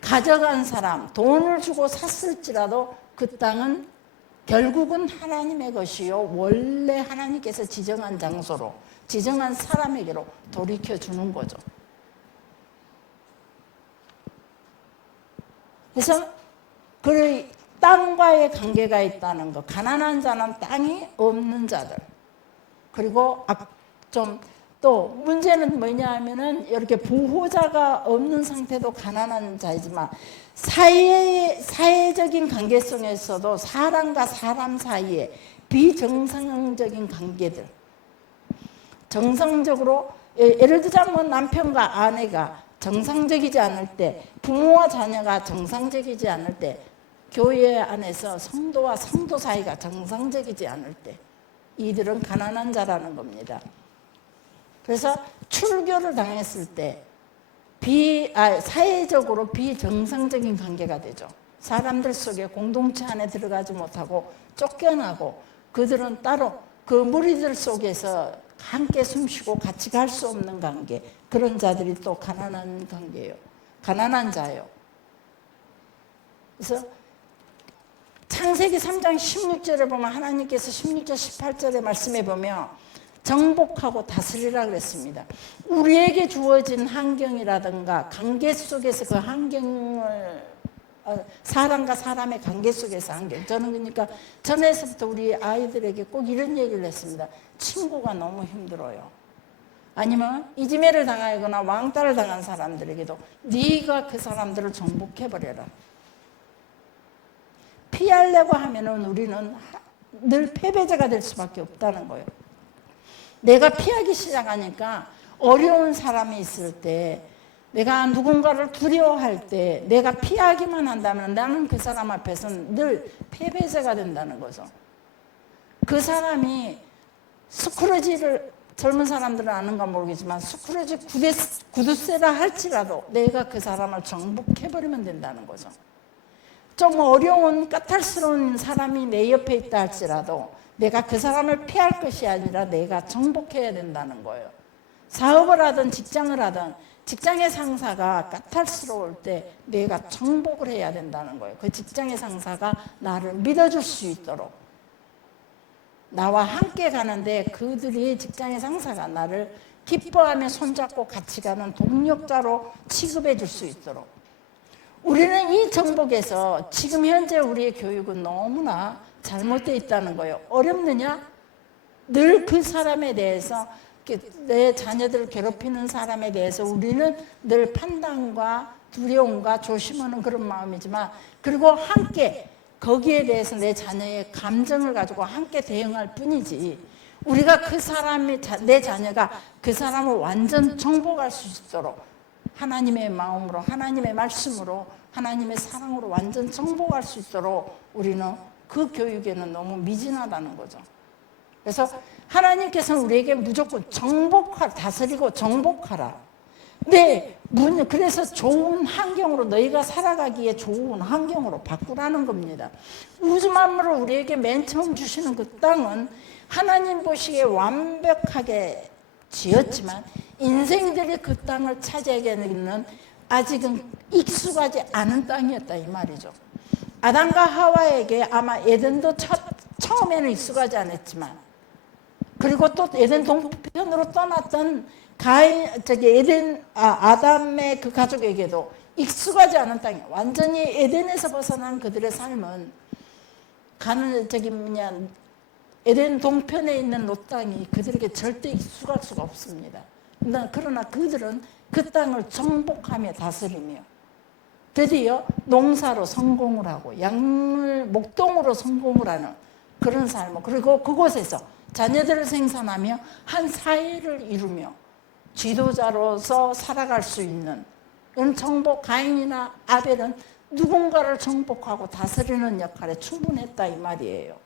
가져간 사람, 돈을 주고 샀을지라도 그 땅은 결국은 하나님의 것이요, 원래 하나님께서 지정한 장소로, 지정한 사람에게로 돌이켜주는 거죠. 그래서 그 땅과의 관계가 있다는 거. 가난한 자는 땅이 없는 자들. 그리고 좀 또 문제는 뭐냐 하면은 이렇게 보호자가 없는 상태도 가난한 자이지만 사회적인 관계 속에서도 사람과 사람 사이에 비정상적인 관계들. 정상적으로, 예를 들자면 남편과 아내가 정상적이지 않을 때, 부모와 자녀가 정상적이지 않을 때, 교회 안에서 성도와 성도 사이가 정상적이지 않을 때, 이들은 가난한 자라는 겁니다. 그래서 출교를 당했을 때 사회적으로 비정상적인 관계가 되죠. 사람들 속에 공동체 안에 들어가지 못하고 쫓겨나고, 그들은 따로 그 무리들 속에서 함께 숨쉬고 같이 갈 수 없는 관계, 그런 자들이 또 가난한 관계예요. 가난한 자예요. 그래서 창세기 3장 16절에 보면 하나님께서 16절 18절의 말씀에 보면 정복하고 다스리라 그랬습니다. 우리에게 주어진 환경이라든가 관계 속에서 그 환경을, 사람과 사람의 관계 속에서 환경, 저는 그러니까 전에서부터 우리 아이들에게 꼭 이런 얘기를 했습니다. 친구가 너무 힘들어요. 아니면 이지매를 당하거나 왕따를 당한 사람들에게도 네가 그 사람들을 정복해버려라. 피하려고 하면은 우리는 늘 패배자가 될 수밖에 없다는 거예요. 내가 피하기 시작하니까 어려운 사람이 있을 때, 내가 누군가를 두려워할 때 내가 피하기만 한다면 나는 그 사람 앞에서는 늘 패배자가 된다는 거죠. 그 사람이 스크루지를, 젊은 사람들은 아는가 모르겠지만 스크루지 구두쇠라 할지라도 내가 그 사람을 정복해버리면 된다는 거죠. 좀 어려운 까탈스러운 사람이 내 옆에 있다 할지라도 내가 그 사람을 피할 것이 아니라 내가 정복해야 된다는 거예요. 사업을 하든 직장을 하든 직장의 상사가 까탈스러울 때 내가 정복을 해야 된다는 거예요. 그 직장의 상사가 나를 믿어줄 수 있도록, 나와 함께 가는데 그들이, 직장의 상사가 나를 기뻐하며 손잡고 같이 가는 동력자로 취급해 줄 수 있도록. 우리는 이 정복에서 지금 현재 우리의 교육은 너무나 잘못되어 있다는 거예요. 어렵느냐? 늘 그 사람에 대해서 내 자녀들을 괴롭히는 사람에 대해서 우리는 늘 판단과 두려움과 조심하는 그런 마음이지만, 그리고 함께 거기에 대해서 내 자녀의 감정을 가지고 함께 대응할 뿐이지, 우리가 그 사람이, 내 자녀가 그 사람을 완전 정복할 수 있도록 하나님의 마음으로, 하나님의 말씀으로, 하나님의 사랑으로 완전 정복할 수 있도록 우리는 그 교육에는 너무 미진하다는 거죠. 그래서 하나님께서는 우리에게 무조건 정복하라, 다스리고 정복하라. 네, 그래서 좋은 환경으로, 너희가 살아가기에 좋은 환경으로 바꾸라는 겁니다. 우주 만물을 우리에게 맨 처음 주시는 그 땅은 하나님 보시기에 완벽하게 지었지만 인생들이 그 땅을 차지하기에는 아직은 익숙하지 않은 땅이었다 이 말이죠. 아담과 하와에게 아마 에덴도 처음에는 익숙하지 않았지만, 그리고 또 에덴 동편으로 떠났던 아담의 그 가족에게도 익숙하지 않은 땅이에요. 완전히 에덴에서 벗어난 그들의 삶은 에덴 동편에 있는 롯 땅이 그들에게 절대 익숙할 수가 없습니다. 그러나 그들은 그 땅을 정복하며 다스리며 드디어 농사로 성공을 하고 양을 목동으로 성공을 하는 그런 삶, 그리고 그곳에서 자녀들을 생산하며 한 사회를 이루며 지도자로서 살아갈 수 있는 정복. 가인이나 아벨은 누군가를 정복하고 다스리는 역할에 충분했다 이 말이에요.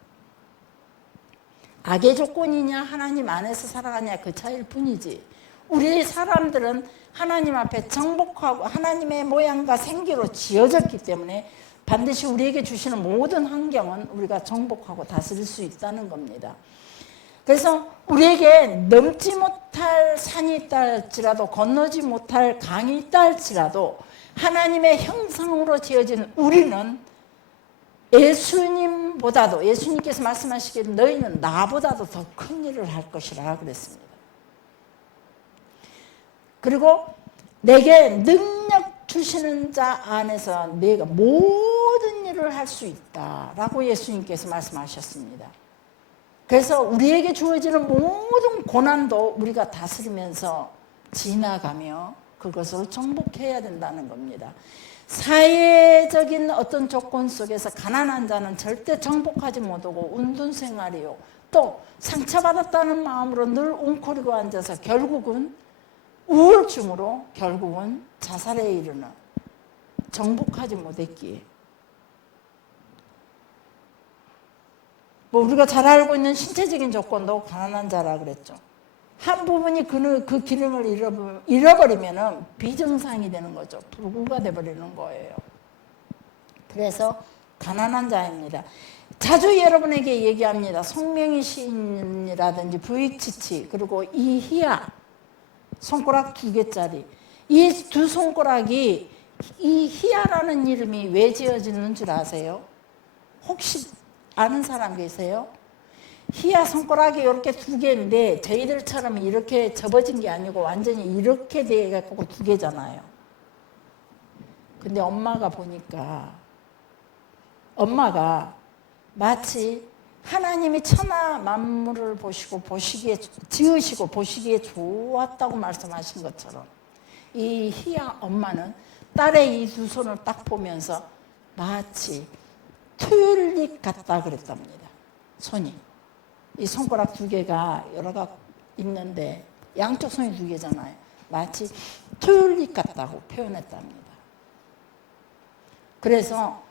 악의 조건이냐 하나님 안에서 살아가냐 그 차이일 뿐이지, 우리 사람들은 하나님 앞에 정복하고 하나님의 모양과 생기로 지어졌기 때문에 반드시 우리에게 주시는 모든 환경은 우리가 정복하고 다스릴 수 있다는 겁니다. 그래서 우리에게 넘지 못할 산이 있다 할지라도, 건너지 못할 강이 있다 할지라도, 하나님의 형상으로 지어진 우리는 예수님께서 말씀하시기를 너희는 나보다도 더 큰 일을 할 것이라 그랬습니다. 그리고 내게 능력 주시는 자 안에서 내가 모든 일을 할 수 있다라고 예수님께서 말씀하셨습니다. 그래서 우리에게 주어지는 모든 고난도 우리가 다스리면서 지나가며 그것을 정복해야 된다는 겁니다. 사회적인 어떤 조건 속에서 가난한 자는 절대 정복하지 못하고 운둔생활이요, 또 상처받았다는 마음으로 늘 웅크리고 앉아서 결국은 우울증으로 결국은 자살에 이르는, 정복하지 못했기에. 우리가 잘 알고 있는 신체적인 조건도 가난한 자라 그랬죠. 한 부분이 그 기능을 잃어버리면 비정상이 되는 거죠. 불구가 되어버리는 거예요. 그래서 가난한 자입니다. 자주 여러분에게 얘기합니다. 송명희 시인이라든지 부익치치, 그리고 이희야, 손가락 2개짜리. 이 두 손가락이, 이 희야라는 이름이 왜 지어지는 줄 아세요? 혹시 아는 사람 계세요? 희야 손가락이 이렇게 2개인데 저희들처럼 이렇게 접어진 게 아니고 완전히 이렇게 돼갖고 2개잖아요. 근데 엄마가 보니까, 엄마가 마치 하나님이 천하 만물을 지으시고 보시기에 좋았다고 말씀하신 것처럼 이 희야 엄마는 딸의 이 두 손을 딱 보면서 마치 튤립 같다 그랬답니다. 손이. 이 손가락 2개가 여러 가 있는데 양쪽 손이 2개잖아요. 마치 튤립 같다고 표현했답니다. 그래서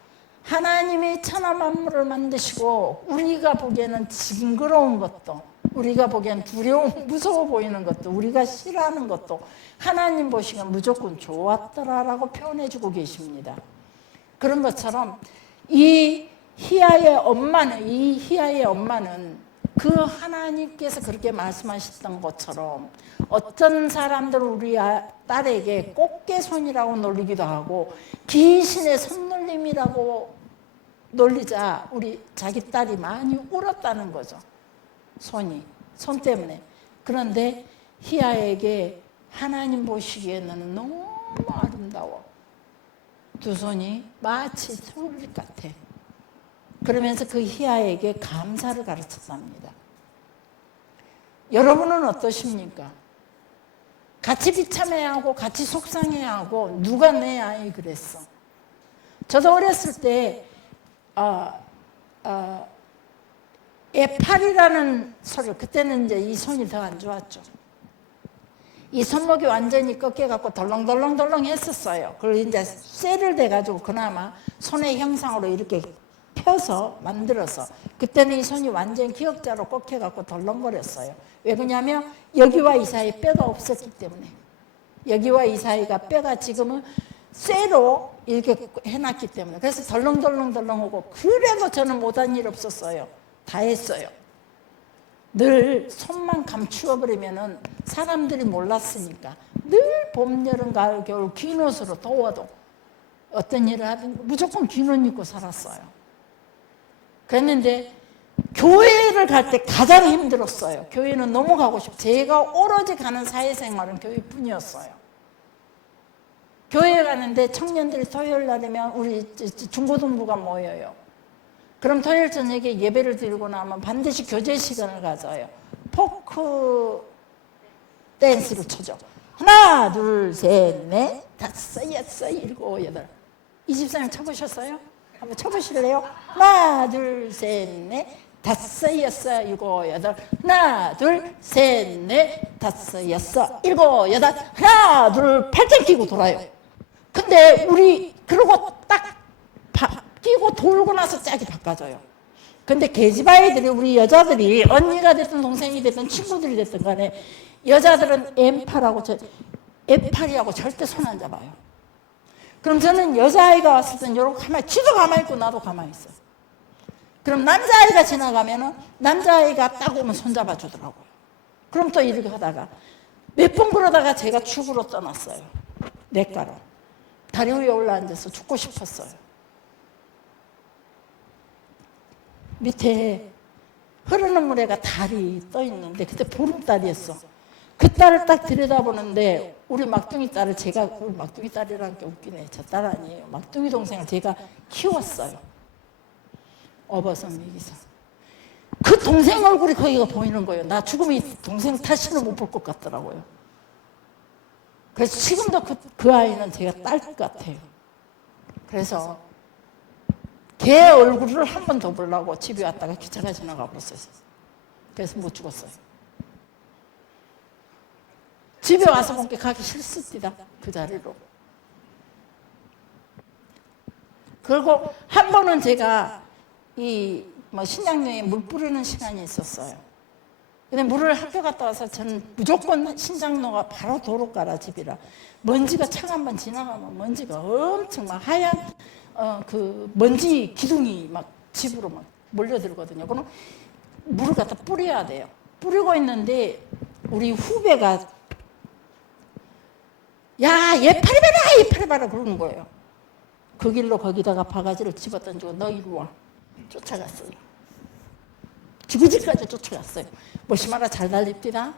하나님이 천하 만물을 만드시고 우리가 보기에는 징그러운 것도, 우리가 보기엔 무서워 보이는 것도, 우리가 싫어하는 것도 하나님 보시기엔 무조건 좋았더라라고 표현해주고 계십니다. 그런 것처럼 이 희야의 엄마는 그 하나님께서 그렇게 말씀하셨던 것처럼 어떤 사람들은 우리 딸에게 꽃게손이라고 놀리기도 하고 귀신의 손놀림이라고 놀리자 우리 자기 딸이 많이 울었다는 거죠. 손 때문에. 그런데 희야에게 하나님 보시기에는 너무 아름다워. 두 손이 마치 튤립 같아. 그러면서 그 희야에게 감사를 가르쳤답니다. 여러분은 어떠십니까? 같이 비참해하고 같이 속상해하고 누가 내 아이 그랬어. 저도 어렸을 때 애팔이라는 소리를, 그때는 이제 이 손이 더 안 좋았죠. 이 손목이 완전히 꺾여갖고 덜렁덜렁덜렁 했었어요. 그걸 이제 쇠를 대가지고 그나마 손의 형상으로 이렇게 펴서 만들어서, 그때는 이 손이 완전 기역자로 꺾여갖고 덜렁거렸어요. 왜 그러냐면 여기와 이 사이에 뼈가 없었기 때문에. 여기와 이 사이가 뼈가 지금은 쇠로 이렇게 해놨기 때문에. 그래서 덜렁덜렁덜렁하고, 그래도 저는 못한 일 없었어요. 다 했어요. 늘 손만 감추어버리면은 사람들이 몰랐으니까 늘 봄, 여름, 가을, 겨울 긴 옷으로 더워도 어떤 일을 하든 무조건 긴 옷 입고 살았어요. 그랬는데 교회를 갈 때 가장 힘들었어요. 교회는 너무 가고 싶어요. 제가 오로지 가는 사회생활은 교회뿐이었어요. 교회에 가는데 청년들이 토요일 날이면 우리 중고등부가 모여요. 그럼 토요일 저녁에 예배를 드리고 나면 반드시 교제 시간을 가져요. 포크 댄스를 쳐줘. 하나, 둘, 셋, 넷, 다섯, 여섯, 일곱, 여덟. 이 집사님 쳐보셨어요? 한번 쳐보실래요? 하나, 둘, 셋, 넷, 다섯, 여섯, 일곱, 여덟. 하나, 둘, 셋, 넷, 다섯, 여섯, 일곱, 여덟. 하나, 둘, 팔짱 끼고 돌아요. 근데 우리 그러고 딱 끼고 돌고 나서 짝이 바꿔져요. 근데 계집아이들이, 우리 여자들이, 언니가 됐든 동생이 됐든 친구들이 됐든 간에 여자들은 M8하고 F8이하고 절대 손 안 잡아요. 그럼 저는 여자아이가 왔을 땐 이렇게 가만히, 지도 가만히 있고 나도 가만히 있어요. 그럼 남자아이가 지나가면은 남자아이가 딱 오면 손 잡아주더라고요. 그럼 또 이렇게 하다가 몇 번 그러다가 제가 축으로 떠났어요. 냇가로. 다리 위에 올라앉아서 죽고 싶었어요. 밑에 흐르는 물에가 달이 떠 있는데 그때 보름달이었어. 그 딸을 딱 들여다보는데, 우리 막둥이 딸을 제가, 우리 막둥이 딸이라는 게 웃기네. 저 딸 아니에요. 막둥이 동생을 제가 키웠어요. 어버섯 미기서. 그 동생 얼굴이 거기가 보이는 거예요. 나 죽으면 이 동생 다시는 못 볼 것 같더라고요. 그래서 지금도 그 아이는 제가 딸 같아요. 그래서 걔 얼굴을 한 번 더 보려고 집에 왔다가 기차가 지나가 버렸어요. 그래서 못 죽었어요. 집에 와서 본게 가기 싫습니다. 그 자리로. 그리고 한 번은 제가 신장로에 물 뿌리는 시간이 있었어요. 근데 물을 학교 갔다 와서 저는 무조건 신장로가 바로 도로가라 집이라, 먼지가 차가 한 번 지나가면 먼지가 엄청 막 하얀 그 먼지 기둥이 막 집으로 막 몰려들거든요. 그럼 물을 갖다 뿌려야 돼요. 뿌리고 있는데 우리 후배가 야, 얘 팔이 봐라, 얘 팔이 봐라 그러는 거예요. 그 길로 거기다가 바가지를 집어던지고 너 이리 와. 쫓아갔어요. 지그지까지 쫓아갔어요. 뭐시마라 잘 달립니다.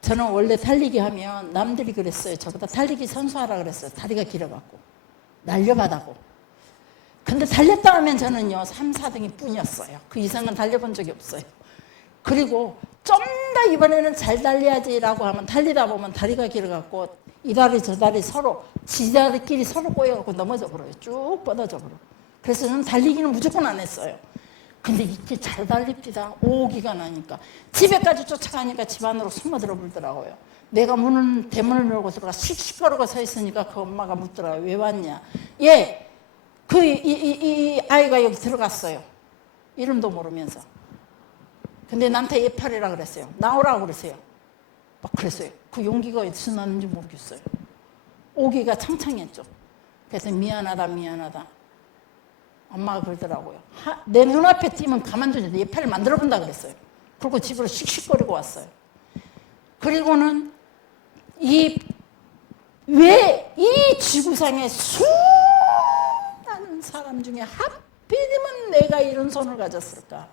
저는 원래 달리기 하면 남들이 그랬어요. 저보다 달리기 선수하라 그랬어요. 다리가 길어갖고. 날려가다고. 근데 달렸다 하면 저는요 3, 4등이 뿐이었어요. 그 이상은 달려본 적이 없어요. 그리고 좀 더 이번에는 잘 달려야지라고 하면 달리다 보면 다리가 길어갖고 이 다리 저 다리 서로 지다리끼리 서로 꼬여갖고 넘어져 버려요. 쭉 뻗어져 버려. 그래서 저는 달리기는 무조건 안 했어요. 근데 이게 잘 달립니다. 오기가 나니까. 집에까지 쫓아가니까 집 안으로 숨어들어 불더라고요. 내가 대문을 열고 들어가 씩씩거리고 서 있으니까 그 엄마가 묻더라고요. 왜 왔냐. 예, 이 아이가 여기 들어갔어요. 이름도 모르면서. 근데 나한테 예팔이라 그랬어요. 나오라고 그랬어요. 막 그랬어요. 그 용기가 어디서 났는지 모르겠어요. 오기가 창창했죠. 그래서 미안하다. 엄마가 그러더라고요. 내 눈앞에 띄면 가만두지. 예팔을 만들어 본다 그랬어요. 그리고 집으로 씩씩거리고 왔어요. 그리고는 왜 이 지구상에 수많은 사람 중에 하필이면 내가 이런 손을 가졌을까?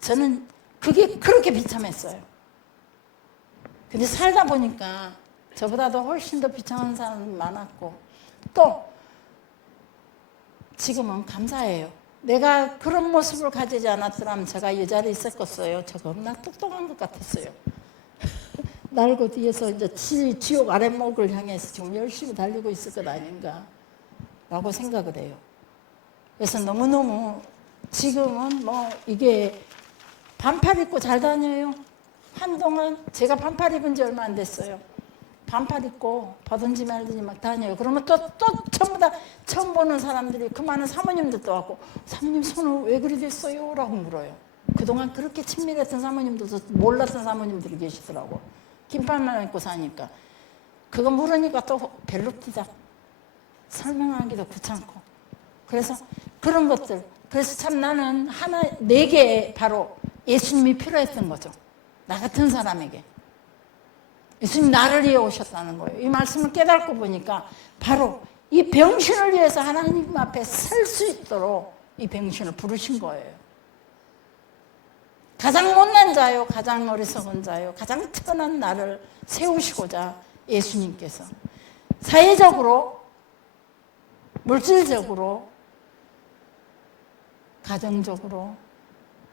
저는 그게 그렇게 비참했어요. 근데 살다 보니까 저보다도 훨씬 더 비참한 사람이 많았고, 또 지금은 감사해요. 내가 그런 모습을 가지지 않았더라면 제가 이 자리에 있었겠어요. 제가 겁나 똑똑한 것 같았어요. 날고 뒤에서 이제 지옥 아랫목을 향해서 지금 열심히 달리고 있을 것 아닌가 라고 생각을 해요. 그래서 너무너무 지금은 뭐 이게 반팔 입고 잘 다녀요. 한동안 제가 반팔 입은 지 얼마 안 됐어요. 반팔 입고 받은지 말든지 막 다녀요. 그러면 또 전부 다 처음 보는 사람들이 그 많은 사모님들도 왔고 사모님 손을 왜 그리 됐어요? 라고 물어요. 그동안 그렇게 친밀했던 사모님들도 몰랐던 사모님들이 계시더라고. 긴팔만 입고 사니까. 그거 물으니까 또 별로 티다. 설명하기도 귀찮고. 그래서 그런 것들. 그래서 참 나는 내게 바로 예수님이 필요했던 거죠. 나 같은 사람에게. 예수님 나를 위해 오셨다는 거예요. 이 말씀을 깨닫고 보니까 바로 이 병신을 위해서 하나님 앞에 설 수 있도록 이 병신을 부르신 거예요. 가장 못난 자요, 가장 어리석은 자요, 가장 천한 나를 세우시고자 예수님께서 사회적으로, 물질적으로, 가정적으로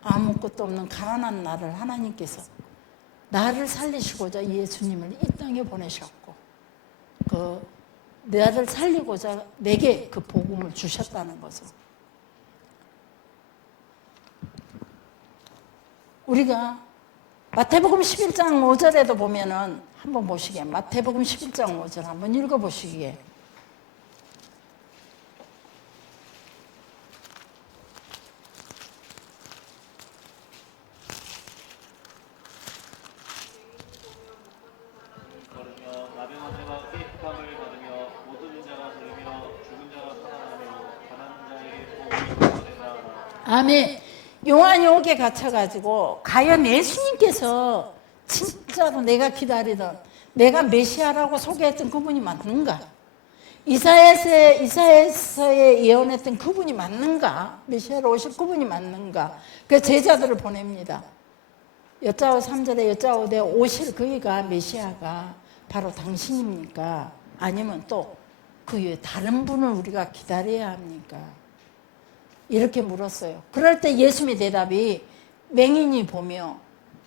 아무것도 없는 가난한 나를 하나님께서 나를 살리시고자 예수님을 이 땅에 보내셨고 나를 살리고자 내게 그 복음을 주셨다는 거죠. 우리가 마태복음 11장 5절에도 보면은 한번 보시게 마태복음 11장 5절 한번 읽어보시기에 걸으며 나병한 자가 깨끗함을 받으며 못 얻은 자가 들으며 죽은 자가 살아나며 가난한 자에게 복음이 전된다. 아멘. 요한이 옥에 갇혀가지고 과연 예수님께서 진짜로 내가 기다리던 내가 메시아라고 소개했던 그분이 맞는가? 이사야서에 예언했던 그분이 맞는가? 메시아로 오실 그분이 맞는가? 그 제자들을 보냅니다. 여짜오 3절에 여짜오되 오실 그이가 메시아가 바로 당신입니까? 아니면 또 그 위에 다른 분을 우리가 기다려야 합니까? 이렇게 물었어요. 그럴 때 예수님의 대답이 맹인이 보며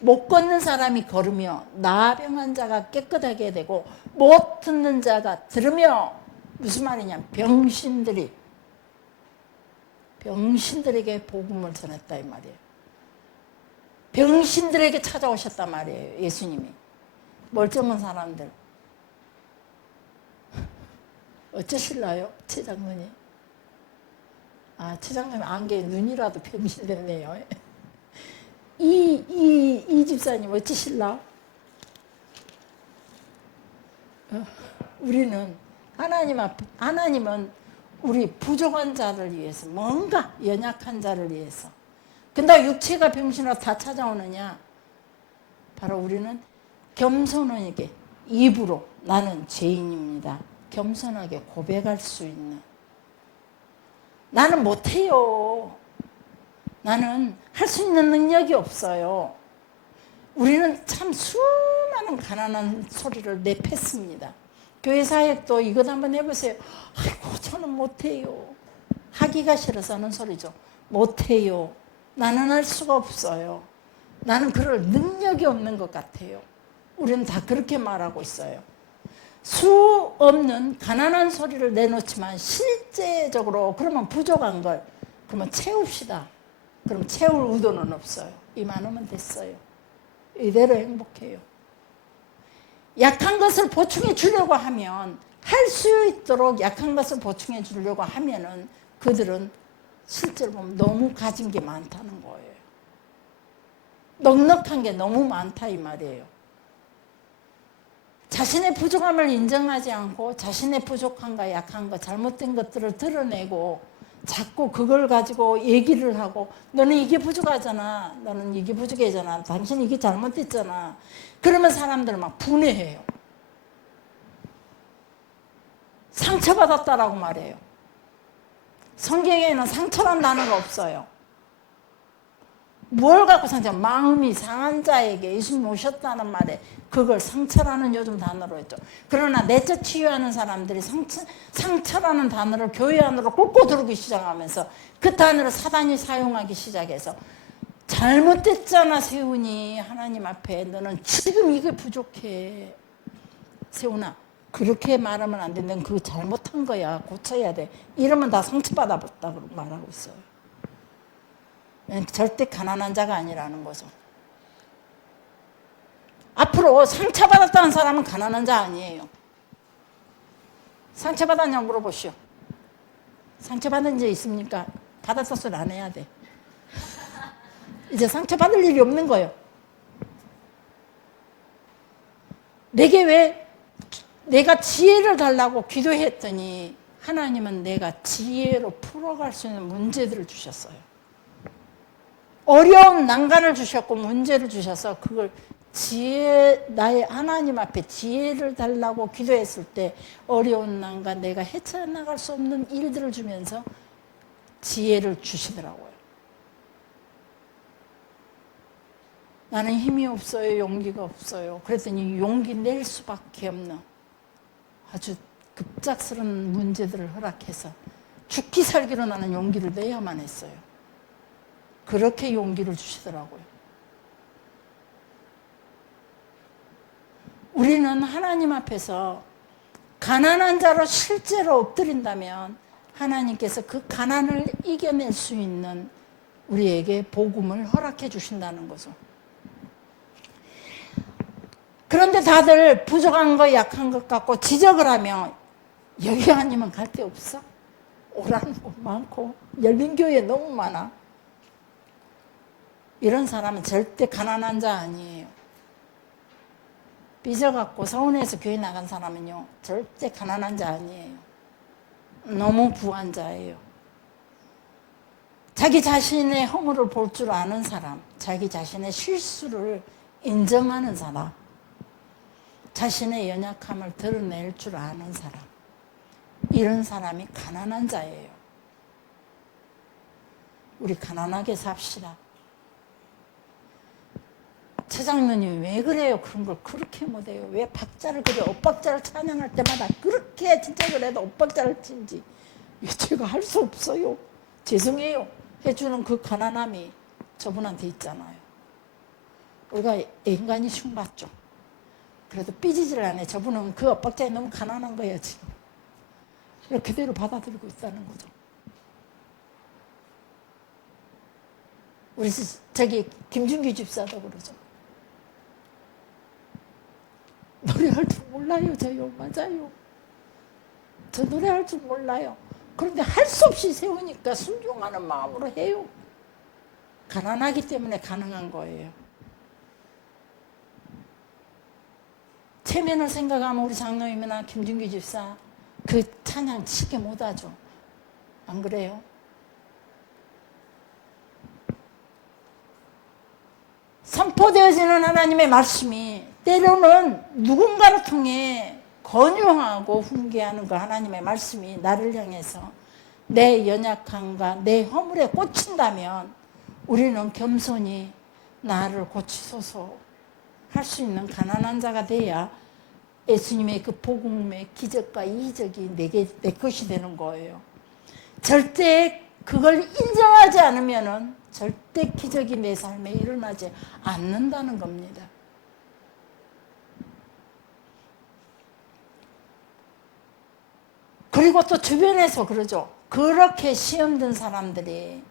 못 걷는 사람이 걸으며 나병한 자가 깨끗하게 되고 못 듣는 자가 들으며 무슨 말이냐? 병신들에게 복음을 전했다 이 말이에요. 병신들에게 찾아오셨단 말이에요. 예수님이. 멀쩡한 사람들. 어쩌실라요? 최 장로님. 최 장로님 안경에 눈이라도 병신됐네요. 이 집사님 어쩌실라? 우리는 하나님은 우리 부족한 자를 위해서 뭔가 연약한 자를 위해서 근데 육체가 병신으로 다 찾아오느냐? 바로 우리는 겸손하게 입으로 나는 죄인입니다. 겸손하게 고백할 수 있는 나는 못해요. 나는 할 수 있는 능력이 없어요. 우리는 참 수많은 가난한 소리를 내뱉습니다. 교회 사역도 이것 한번 해보세요. 아이고 저는 못해요. 하기가 싫어서 하는 소리죠. 못해요. 나는 할 수가 없어요. 나는 그럴 능력이 없는 것 같아요. 우리는 다 그렇게 말하고 있어요. 수 없는 가난한 소리를 내놓지만 실제적으로 그러면 부족한 걸 그러면 채웁시다. 그럼 채울 의도는 없어요. 이만하면 됐어요. 이대로 행복해요. 약한 것을 보충해 주려고 하면 할 수 있도록 약한 것을 보충해 주려고 하면은 그들은 실제로 보면 너무 가진 게 많다는 거예요. 넉넉한 게 너무 많다 이 말이에요. 자신의 부족함을 인정하지 않고 자신의 부족함과 약한 것, 잘못된 것들을 드러내고 자꾸 그걸 가지고 얘기를 하고 너는 이게 부족하잖아. 너는 이게 부족하잖아. 당신 이게 잘못됐잖아. 그러면 사람들은 막 분해해요. 상처받았다라고 말해요. 성경에는 상처란 단어가 없어요. 뭘 갖고 상처? 마음이 상한 자에게 예수님 오셨다는 말에 그걸 상처라는 요즘 단어로 했죠. 그러나 내적 치유하는 사람들이 상처라는 단어를 교회 안으로 꽂고 들어오기 시작하면서 그 단어를 사단이 사용하기 시작해서 잘못됐잖아 세훈이. 하나님 앞에 너는 지금 이게 부족해. 세훈아 그렇게 말하면 안 돼. 넌 그거 잘못한 거야. 고쳐야 돼. 이러면 다 상처받았다고 말하고 있어요. 절대 가난한 자가 아니라는 거죠. 앞으로 상처받았다는 사람은 가난한 자 아니에요. 상처받았냐고 물어보시오. 상처받은 적 있습니까? 받았다 소리 안 해야 돼. 이제 상처받을 일이 없는 거예요. 내게 왜 내가 지혜를 달라고 기도했더니 하나님은 내가 지혜로 풀어갈 수 있는 문제들을 주셨어요. 어려운 난간을 주셨고 문제를 주셔서 그걸 나의 하나님 앞에 지혜를 달라고 기도했을 때 어려운 난간 내가 헤쳐나갈 수 없는 일들을 주면서 지혜를 주시더라고요. 나는 힘이 없어요. 용기가 없어요. 그랬더니 용기 낼 수밖에 없는 아주 급작스러운 문제들을 허락해서 죽기 살기로 나는 용기를 내야만 했어요. 그렇게 용기를 주시더라고요. 우리는 하나님 앞에서 가난한 자로 실제로 엎드린다면 하나님께서 그 가난을 이겨낼 수 있는 우리에게 복음을 허락해 주신다는 거죠. 그런데 다들 부족한 거 약한 것 같고 지적을 하면 여기 아니면 갈 데 없어? 오라는 곳 많고 열린교회 너무 많아. 이런 사람은 절대 가난한 자 아니에요. 삐져갖고 서운해서 교회 나간 사람은요 절대 가난한 자 아니에요. 너무 부한 자예요. 자기 자신의 허물을 볼 줄 아는 사람, 자기 자신의 실수를 인정하는 사람, 자신의 연약함을 드러낼 줄 아는 사람, 이런 사람이 가난한 자예요. 우리 가난하게 삽시다. 최장로님 왜 그래요? 그런 걸 그렇게 못해요. 왜 박자를 그래? 엇박자를 찬양할 때마다 그렇게 진짜 그래도 엇박자를 친지. 제가 할 수 없어요. 죄송해요. 해주는 그 가난함이 저분한테 있잖아요. 우리가 인간이 흉받죠. 그래도 삐지질 않아요. 저분은 그 엇박자에 너무 가난한 거예요 지금. 그대로 받아들이고 있다는 거죠. 우리 저기 김준규 집사도 그러죠. 노래할 줄 몰라요. 저요. 맞아요. 저 노래할 줄 몰라요. 그런데 할 수 없이 세우니까 순종하는 마음으로 해요. 가난하기 때문에 가능한 거예요. 체면을 생각하면 우리 장로님이나 김준규 집사 그 찬양 쉽게 못하죠. 안 그래요? 선포되어지는 하나님의 말씀이 때로는 누군가를 통해 권유하고 훈계하는 그 하나님의 말씀이 나를 향해서 내 연약함과 내 허물에 꽂힌다면 우리는 겸손히 나를 고치소서 할 수 있는 가난한 자가 돼야 예수님의 그 복음의 기적과 이적이 내 것이 되는 거예요. 절대 그걸 인정하지 않으면 절대 기적이 내 삶에 일어나지 않는다는 겁니다. 그리고 또 주변에서 그러죠. 그렇게 시험 든 사람들이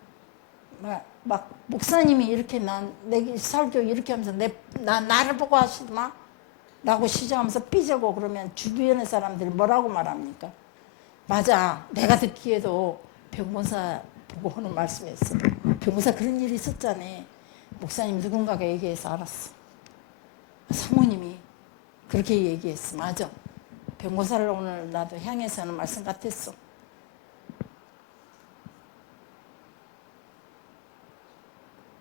막 목사님이 이렇게 내 설교 이렇게 하면서 나를 보고 하시지 마 라고 시작하면서 삐져고 그러면 주변의 사람들이 뭐라고 말합니까? 맞아. 내가 듣기에도 병원사 보고 하는 말씀이었어. 병원사 그런 일이 있었잖아. 목사님 누군가가 얘기해서 알았어. 사모님이 그렇게 얘기했어. 맞아. 병고사를 오늘 나도 향해서 하는 말씀 같았어.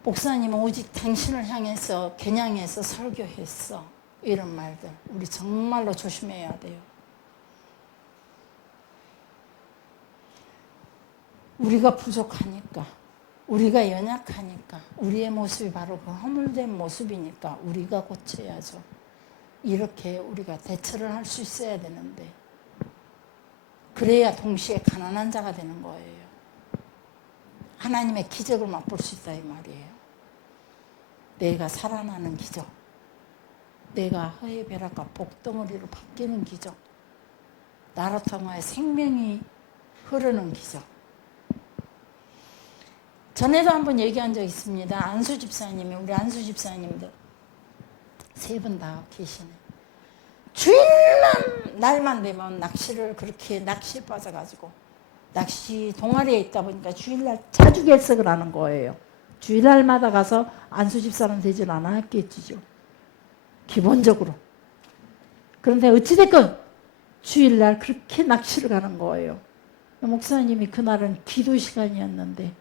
목사님은 오직 당신을 향해서 겨냥해서 설교했어. 이런 말들 우리 정말로 조심해야 돼요. 우리가 부족하니까 우리가 연약하니까 우리의 모습이 바로 그 허물된 모습이니까 우리가 고쳐야죠. 이렇게 우리가 대처를 할 수 있어야 되는데 그래야 동시에 가난한 자가 되는 거예요. 하나님의 기적을 맛볼 수 있다 이 말이에요. 내가 살아나는 기적, 내가 허의 벼락과 복덩어리로 바뀌는 기적, 나로 통하여 생명이 흐르는 기적. 전에도 한번 얘기한 적 있습니다. 안수 집사님이, 우리 안수 집사님들 세 분 다 계시네. 주일날 날만 되면 낚시를 그렇게 낚시에 빠져가지고 낚시 동아리에 있다 보니까 주일날 자주 결석을 하는 거예요. 주일날마다 가서 안수 집사는 되질 않았겠지요. 기본적으로. 그런데 어찌됐건 주일날 그렇게 낚시를 가는 거예요. 목사님이 그날은 기도 시간이었는데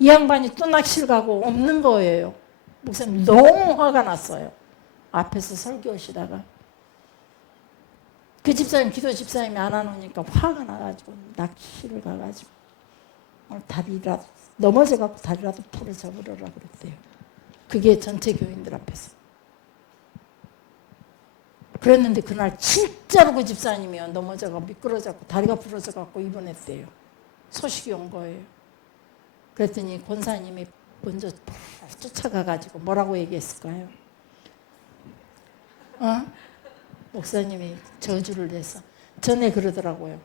이 양반이 또 낚시를 가고 없는 거예요. 목사님 너무 화가 났어요. 앞에서 설교하시다가 그 집사님, 기도 집사님이 안 와놓으니까 화가 나가지고 낚시를 가가지고 오늘 다리라도 넘어져갖고 다리라도 풀어 버려라 그랬대요. 그게 전체 교인들 앞에서. 그랬는데 그날 진짜로 그 집사님이요 넘어져갖고 미끄러져갖고 다리가 부러져갖고 입원했대요. 소식이 온 거예요. 그랬더니 권사님이 먼저 쫓아가가지고 뭐라고 얘기했을까요? 목사님이 저주를 내서 전에 그러더라고요.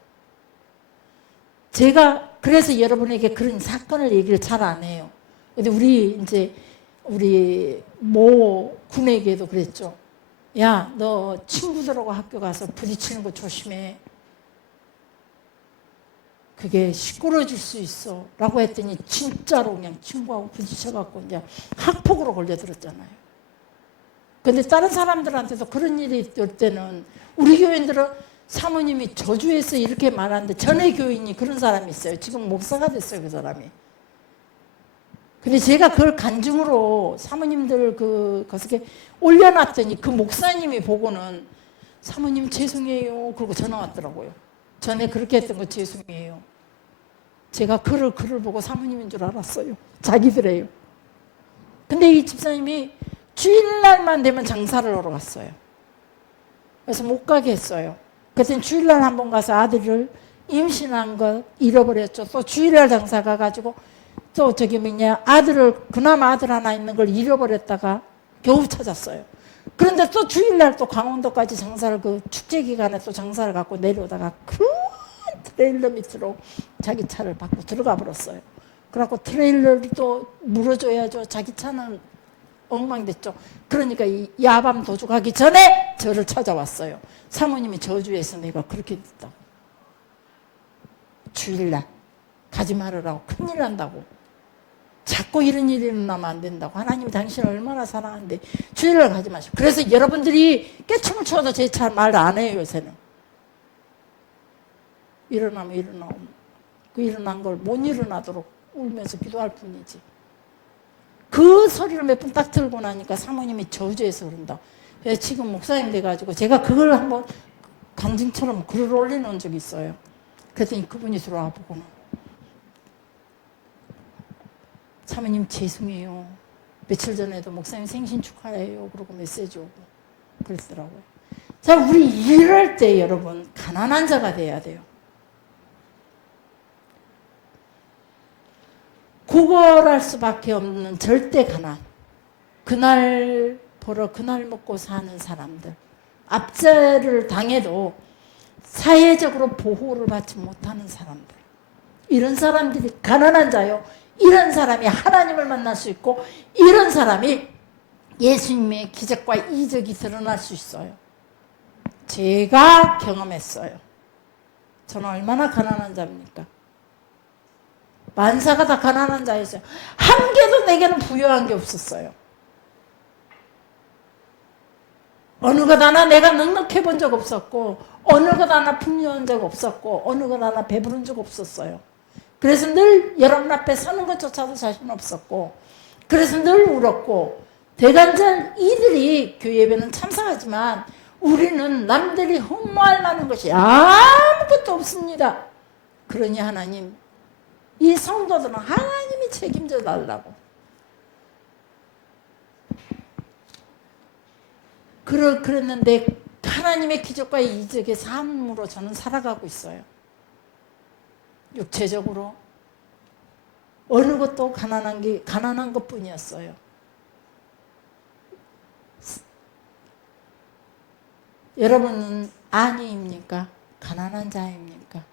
제가 그래서 여러분에게 그런 사건을 얘기를 잘 안 해요. 근데 우리 모 군에게도 그랬죠. 야, 너 친구들하고 학교 가서 부딪히는 거 조심해. 그게 시끄러워질 수 있어. 라고 했더니 진짜로 그냥 친구하고 부딪혀갖고 이제 학폭으로 걸려들었잖아요. 근데 다른 사람들한테도 그런 일이 있을 때는 우리 교인들은 사모님이 저주해서 이렇게 말하는데 전에 교인이 그런 사람이 있어요. 지금 목사가 됐어요, 그 사람이. 근데 제가 그걸 간증으로 사모님들 거기에 올려놨더니 그 목사님이 보고는 사모님 죄송해요. 그러고 전화 왔더라고요. 전에 그렇게 했던 거 죄송해요. 제가 글을 보고 사모님인 줄 알았어요. 자기들이에요. 근데 이 집사님이 주일날만 되면 장사를 하러 갔어요. 그래서 못 가게 했어요. 그랬더니 주일날 한번 가서 아들을 임신한 거 잃어버렸죠. 또 주일날 장사 가가지고 또 그나마 아들 하나 있는 걸 잃어버렸다가 겨우 찾았어요. 그런데 또 주일날 또 강원도까지 장사를 그 축제 기간에 또 장사를 갖고 내려오다가 큰 트레일러 밑으로 자기 차를 받고 들어가 버렸어요. 그래갖고 트레일러를 또 물어줘야죠. 자기 차는 엉망됐죠. 그러니까 이 야밤 도둑하기 전에 저를 찾아왔어요. 사모님이 저주해서 내가 그렇게 됐다고. 주일날 가지 말으라고 큰일 난다고. 자꾸 이런 일이 일어나면 안 된다고. 하나님이 당신을 얼마나 사랑하는데 주일날 가지 마시고. 그래서 여러분들이 깨춤을 춰도 제 잘 말 안 해요 요새는. 일어나면 일어나고 그 일어난 걸 못 일어나도록 울면서 기도할 뿐이지. 그 소리를 몇 번 딱 들고 나니까 사모님이 저주해서 그런다. 지금 목사님 돼가지고 제가 그걸 한번 간증처럼 글을 올려놓은 적이 있어요. 그랬더니 그분이 들어와 보고는 사모님 죄송해요. 며칠 전에도 목사님 생신 축하해요. 그러고 메시지 오고 그랬더라고요. 자, 우리 이럴 때 여러분 가난한 자가 돼야 돼요. 구걸할 수밖에 없는 절대 가난. 그날 벌어 그날 먹고 사는 사람들. 압제를 당해도 사회적으로 보호를 받지 못하는 사람들. 이런 사람들이 가난한 자요. 이런 사람이 하나님을 만날 수 있고 이런 사람이 예수님의 기적과 이적이 드러날 수 있어요. 제가 경험했어요. 저는 얼마나 가난한 자입니까? 만사가 다 가난한 자였어요. 한 개도 내게는 부여한 게 없었어요. 어느 것 하나 내가 넉넉해 본 적 없었고 어느 것 하나 풍요한 적 없었고 어느 것 하나 배부른 적 없었어요. 그래서 늘 여러분 앞에 서는 것조차도 자신 없었고 그래서 늘 울었고 대간절 이들이 교회 예배는 참석하지만 우리는 남들이 흠모할 만한 것이 아무것도 없습니다. 그러니 하나님 이 성도들은 하나님이 책임져 달라고. 그랬는데 하나님의 기적과 이적의 삶으로 저는 살아가고 있어요. 육체적으로 어느 것도 가난한 것뿐이었어요. 여러분은 안위입니까? 가난한 자입니까?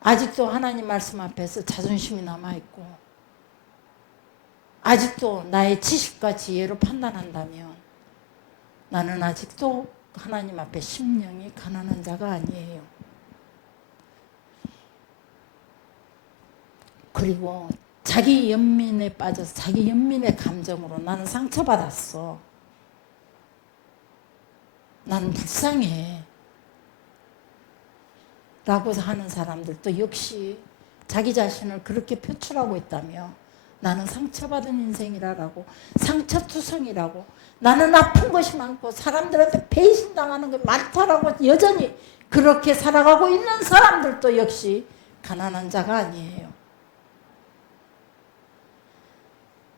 아직도 하나님 말씀 앞에서 자존심이 남아있고 아직도 나의 지식과 지혜로 판단한다면 나는 아직도 하나님 앞에 심령이 가난한 자가 아니에요. 그리고 자기 연민에 빠져서 자기 연민의 감정으로 나는 상처받았어. 나는 불쌍해. 라고 하는 사람들도 역시 자기 자신을 그렇게 표출하고 있다며 나는 상처받은 인생이라고, 상처투성이라고, 나는 아픈 것이 많고 사람들한테 배신당하는 게 많다라고 여전히 그렇게 살아가고 있는 사람들도 역시 가난한 자가 아니에요.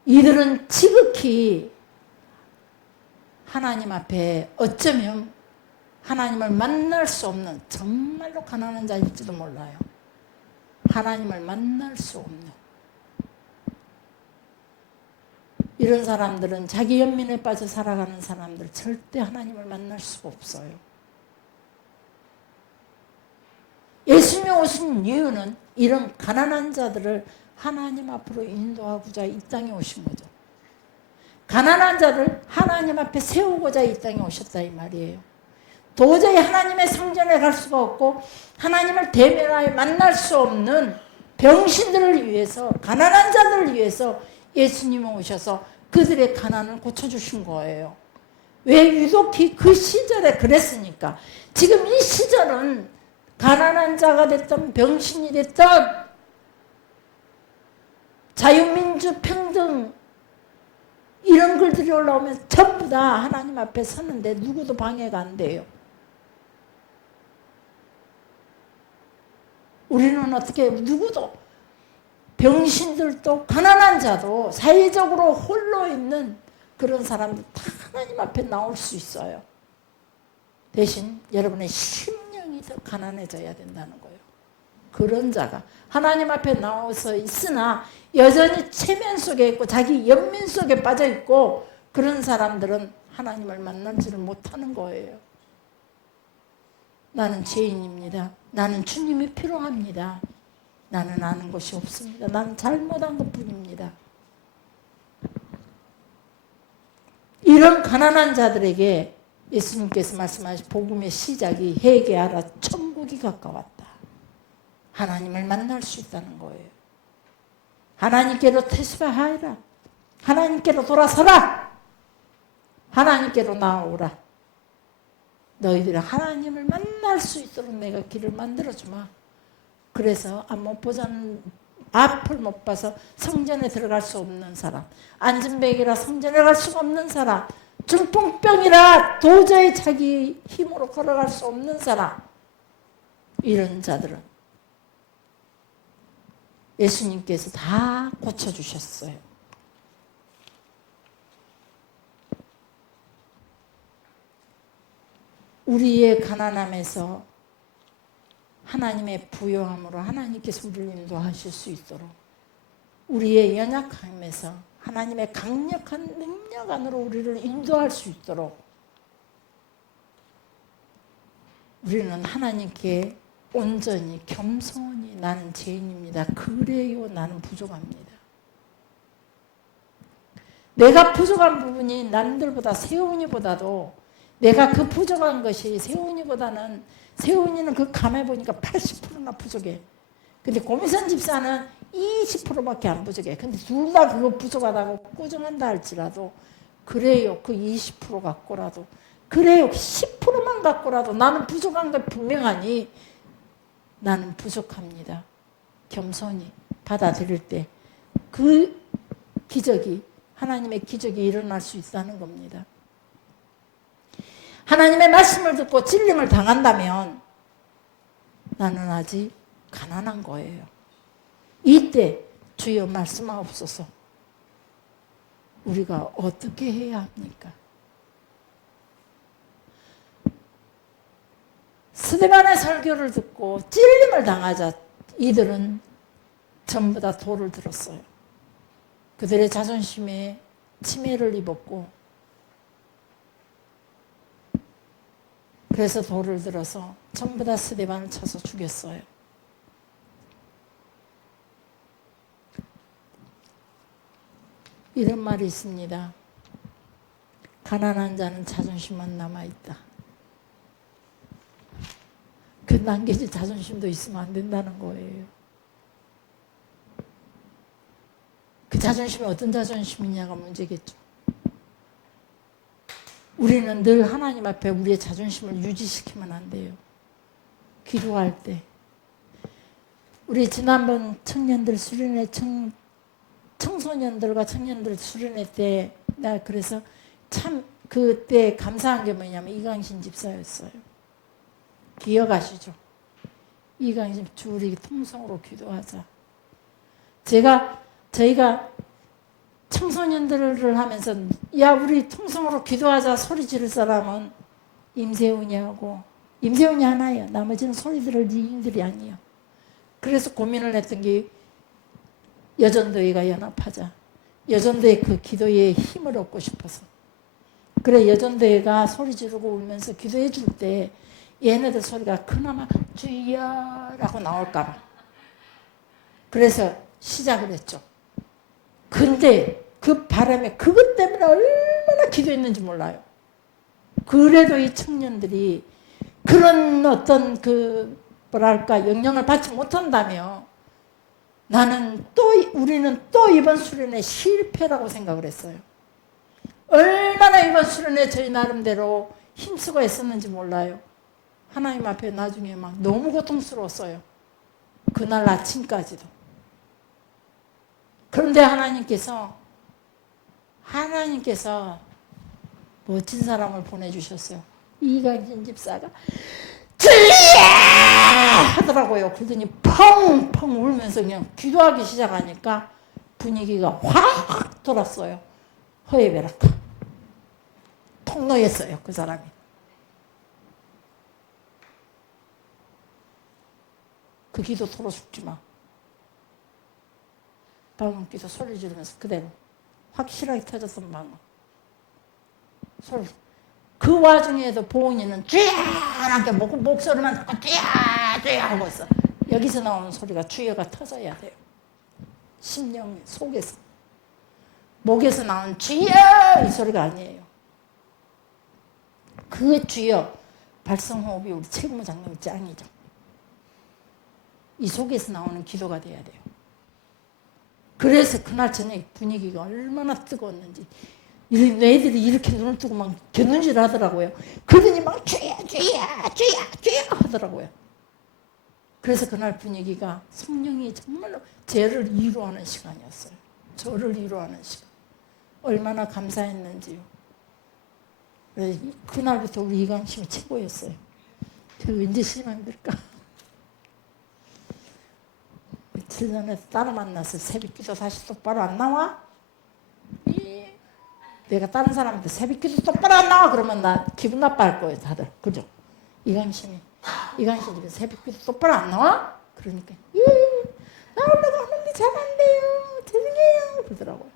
이들은 지극히 하나님 앞에 어쩌면 하나님을 만날 수 없는 정말로 가난한 자일지도 몰라요. 하나님을 만날 수 없는 이런 사람들은 자기 연민에 빠져 살아가는 사람들 절대 하나님을 만날 수가 없어요. 예수님이 오신 이유는 이런 가난한 자들을 하나님 앞으로 인도하고자 이 땅에 오신 거죠. 가난한 자를 하나님 앞에 세우고자 이 땅에 오셨다 이 말이에요. 도저히 하나님의 성전에 갈 수가 없고 하나님을 대면하여 만날 수 없는 병신들을 위해서, 가난한 자들을 위해서 예수님이 오셔서 그들의 가난을 고쳐주신 거예요. 왜 유독히 그 시절에 그랬으니까. 지금 이 시절은 가난한 자가 됐든 병신이 됐든 자유민주 평등 이런 글들이 올라오면 전부 다 하나님 앞에 서는데 누구도 방해가 안 돼요. 우리는 어떻게 누구도 병신들도 가난한 자도 사회적으로 홀로 있는 그런 사람들 다 하나님 앞에 나올 수 있어요. 대신 여러분의 심령이 더 가난해져야 된다는 거예요. 그런 자가 하나님 앞에 나와서 있으나 여전히 체면 속에 있고 자기 연민 속에 빠져 있고 그런 사람들은 하나님을 만나지를 못하는 거예요. 나는 죄인입니다. 나는 주님이 필요합니다. 나는 아는 것이 없습니다. 나는 잘못한 것뿐입니다. 이런 가난한 자들에게 예수님께서 말씀하신 복음의 시작이 회개하라 천국이 가까웠다. 하나님을 만날 수 있다는 거예요. 하나님께로 퇴수하여라. 하나님께로 돌아서라. 하나님께로 나아오라. 너희들이 하나님을 만날 수 있도록 내가 길을 만들어주마. 그래서 못 보자는 앞을 못 봐서 성전에 들어갈 수 없는 사람, 안진뱅이라 성전에 갈 수가 없는 사람, 중풍병이라 도저히 자기 힘으로 걸어갈 수 없는 사람, 이런 자들은 예수님께서 다 고쳐주셨어요. 우리의 가난함에서 하나님의 부요함으로 하나님께서 우리를 인도하실 수 있도록, 우리의 연약함에서 하나님의 강력한 능력 안으로 우리를 인도할 수 있도록 우리는 하나님께 온전히 겸손히 나는 죄인입니다. 그래요 나는 부족합니다. 내가 부족한 부분이 남들보다 세훈이보다도 내가 그 부족한 것이 세훈이는 그 감해 보니까 80%나 부족해. 근데 고미선 집사는 20%밖에 안 부족해. 근데 둘 다 그거 부족하다고 꾸중한다 할지라도 그래요. 그 20% 갖고라도 그래요. 10%만 갖고라도 나는 부족한 게 분명하니 나는 부족합니다. 겸손히 받아들일 때 그 기적이 하나님의 기적이 일어날 수 있다는 겁니다. 하나님의 말씀을 듣고 진림을 당한다면 나는 아직 가난한 거예요. 이때 주여 말씀하옵소서. 우리가 어떻게 해야 합니까? 스데반의 설교를 듣고 찔림을 당하자 이들은 전부 다 돌을 들었어요. 그들의 자존심에 침해를 입었고 그래서 돌을 들어서 전부 다 스데반을 쳐서 죽였어요. 이런 말이 있습니다. 가난한 자는 자존심만 남아있다. 그 남겨진 자존심도 있으면 안 된다는 거예요. 그 자존심이 어떤 자존심이냐가 문제겠죠. 우리는 늘 하나님 앞에 우리의 자존심을 유지시키면 안 돼요. 기도할 때. 우리 지난번 청년들 수련회 청소년들과 청년들 수련회 때 나 그래서 참 그때 감사한 게 뭐냐면 이강신 집사였어요. 기억하시죠? 이강신 주 우리 통성으로 기도하자. 저희가 청소년들을 하면서 야 우리 통성으로 기도하자 소리 지를 사람은 임세훈이하고 임세훈이 하나예요. 나머지는 소리 들을 니인들이 아니에요. 그래서 고민을 했던 게 여전도회가 연합하자. 여전도회 그 기도에 힘을 얻고 싶어서. 그래 여전도회가 소리 지르고 울면서 기도해 줄 때 얘네들 소리가 그나마 주여라고 나올까 봐. 그래서 시작을 했죠. 근데 그 바람에 그것 때문에 얼마나 기도했는지 몰라요. 그래도 이 청년들이 그런 어떤 그 뭐랄까 영향을 받지 못한다며 우리는 또 이번 수련회 실패라고 생각을 했어요. 얼마나 이번 수련회 저희 나름대로 힘쓰고 했었는지 몰라요. 하나님 앞에 나중에 막 너무 고통스러웠어요. 그날 아침까지도. 그런데 하나님께서 멋진 사람을 보내주셨어요. 이강진 집사가 주여 하더라고요. 그러더니 펑펑 울면서 그냥 기도하기 시작하니까 분위기가 확 돌았어요. 허예베라카 통로였어요. 그 사람이. 그 기도 토로 죽지 마. 방금 기도 소리 지르면서 그대로 확실하게 터졌던 방금 소리. 그 와중에도 보은이는 쥐야하게 목소리만 듣고 쥐야 하고 있어. 여기서 나오는 소리가 주여가 터져야 돼요. 심령 속에서. 목에서 나오는 주여 이 소리가 아니에요. 그 주여 발성호흡이 우리 최고장님이 짱이죠. 이 속에서 나오는 기도가 돼야 돼요. 그래서 그날 저녁 분위기가 얼마나 뜨거웠는지 애들이 이렇게 눈을 뜨고 막 겨눈질 하더라고요. 그러더니 막 주야 하더라고요. 그래서 그날 분위기가 성령이 정말로 죄를 위로하는 시간이었어요. 저를 위로하는 시간. 얼마나 감사했는지요. 그날부터 우리 이강심이 최고였어요. 저 왠지 실망될까? 며칠 전에 딸을 만나서 새벽기도 다시 똑바로 안 나와? 내가 다른 사람한테 새벽기도 똑바로 안 나와 그러면 나 기분 나빠할 거예요 다들. 그죠? 이강심이 집에 새벽기도 똑바로 안 나와? 그러니까 나오려고 하는데 잘 안 돼요. 죄송해요. 그러더라고요.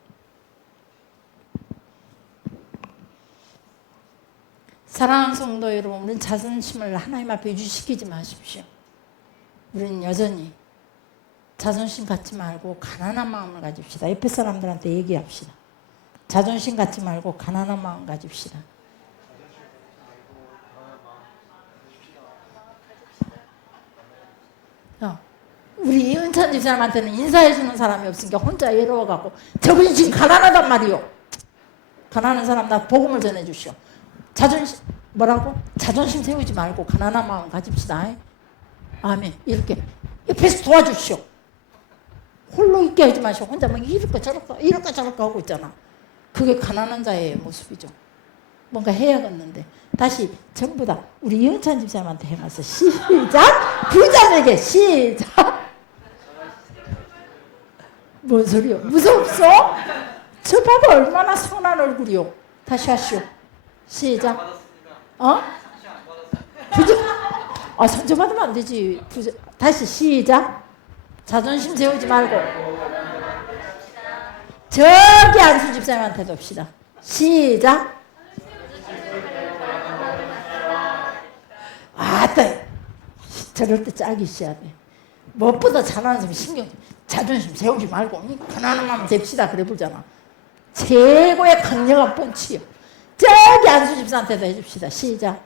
사랑하는 성도 여러분, 우리는 자존심을 하나님 앞에 유지시키지 마십시오. 우리는 여전히 자존심 갖지 말고 가난한 마음을 가집시다. 옆에 사람들한테 얘기합시다. 자존심 갖지 말고 가난한 마음 가집시다. 우리 은찬 집사람한테는 인사해주는 사람이 없으니까 혼자 외로워갖고 저분이 지금 가난하단 말이요. 가난한 사람 나 복음을 전해주시오. 자존심 뭐라고? 자존심 세우지 말고 가난한 마음 가집시다. 아멘. 이렇게 옆에서 도와주시오. 홀로 있게 하지 마시고 혼자 막 이럴까 저럴까 하고 있잖아. 그게 가난한 자의 모습이죠. 뭔가 해야겠는데 다시 전부 다 우리 이은찬 집사님한테 해봤어. 시작. 부자에게 시작. 뭔 소리요? 무섭소? 저 봐봐 얼마나 선한 얼굴이요. 다시 하시오. 시작. 어? 부자. 아 상처받으면 안 되지. 부자. 다시 시작. 자존심 세우지 말고. 저기 안수 집사님한테도 합시다. 시작. 아따 저럴 때 짝이 있어야 돼. 무엇보다 잘하는 사람이 자존심 세우지 말고 편안한 됩시다 그래 보잖아. 최고의 강력한 펀치요. 저기 안수 집사한테도 해줍시다. 시작.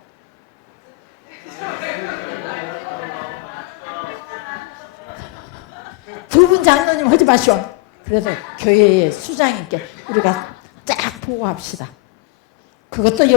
두 분 장로님 하지 마시오. 그래서 교회의 수장님께 우리가 쫙 보고합시다. 그것도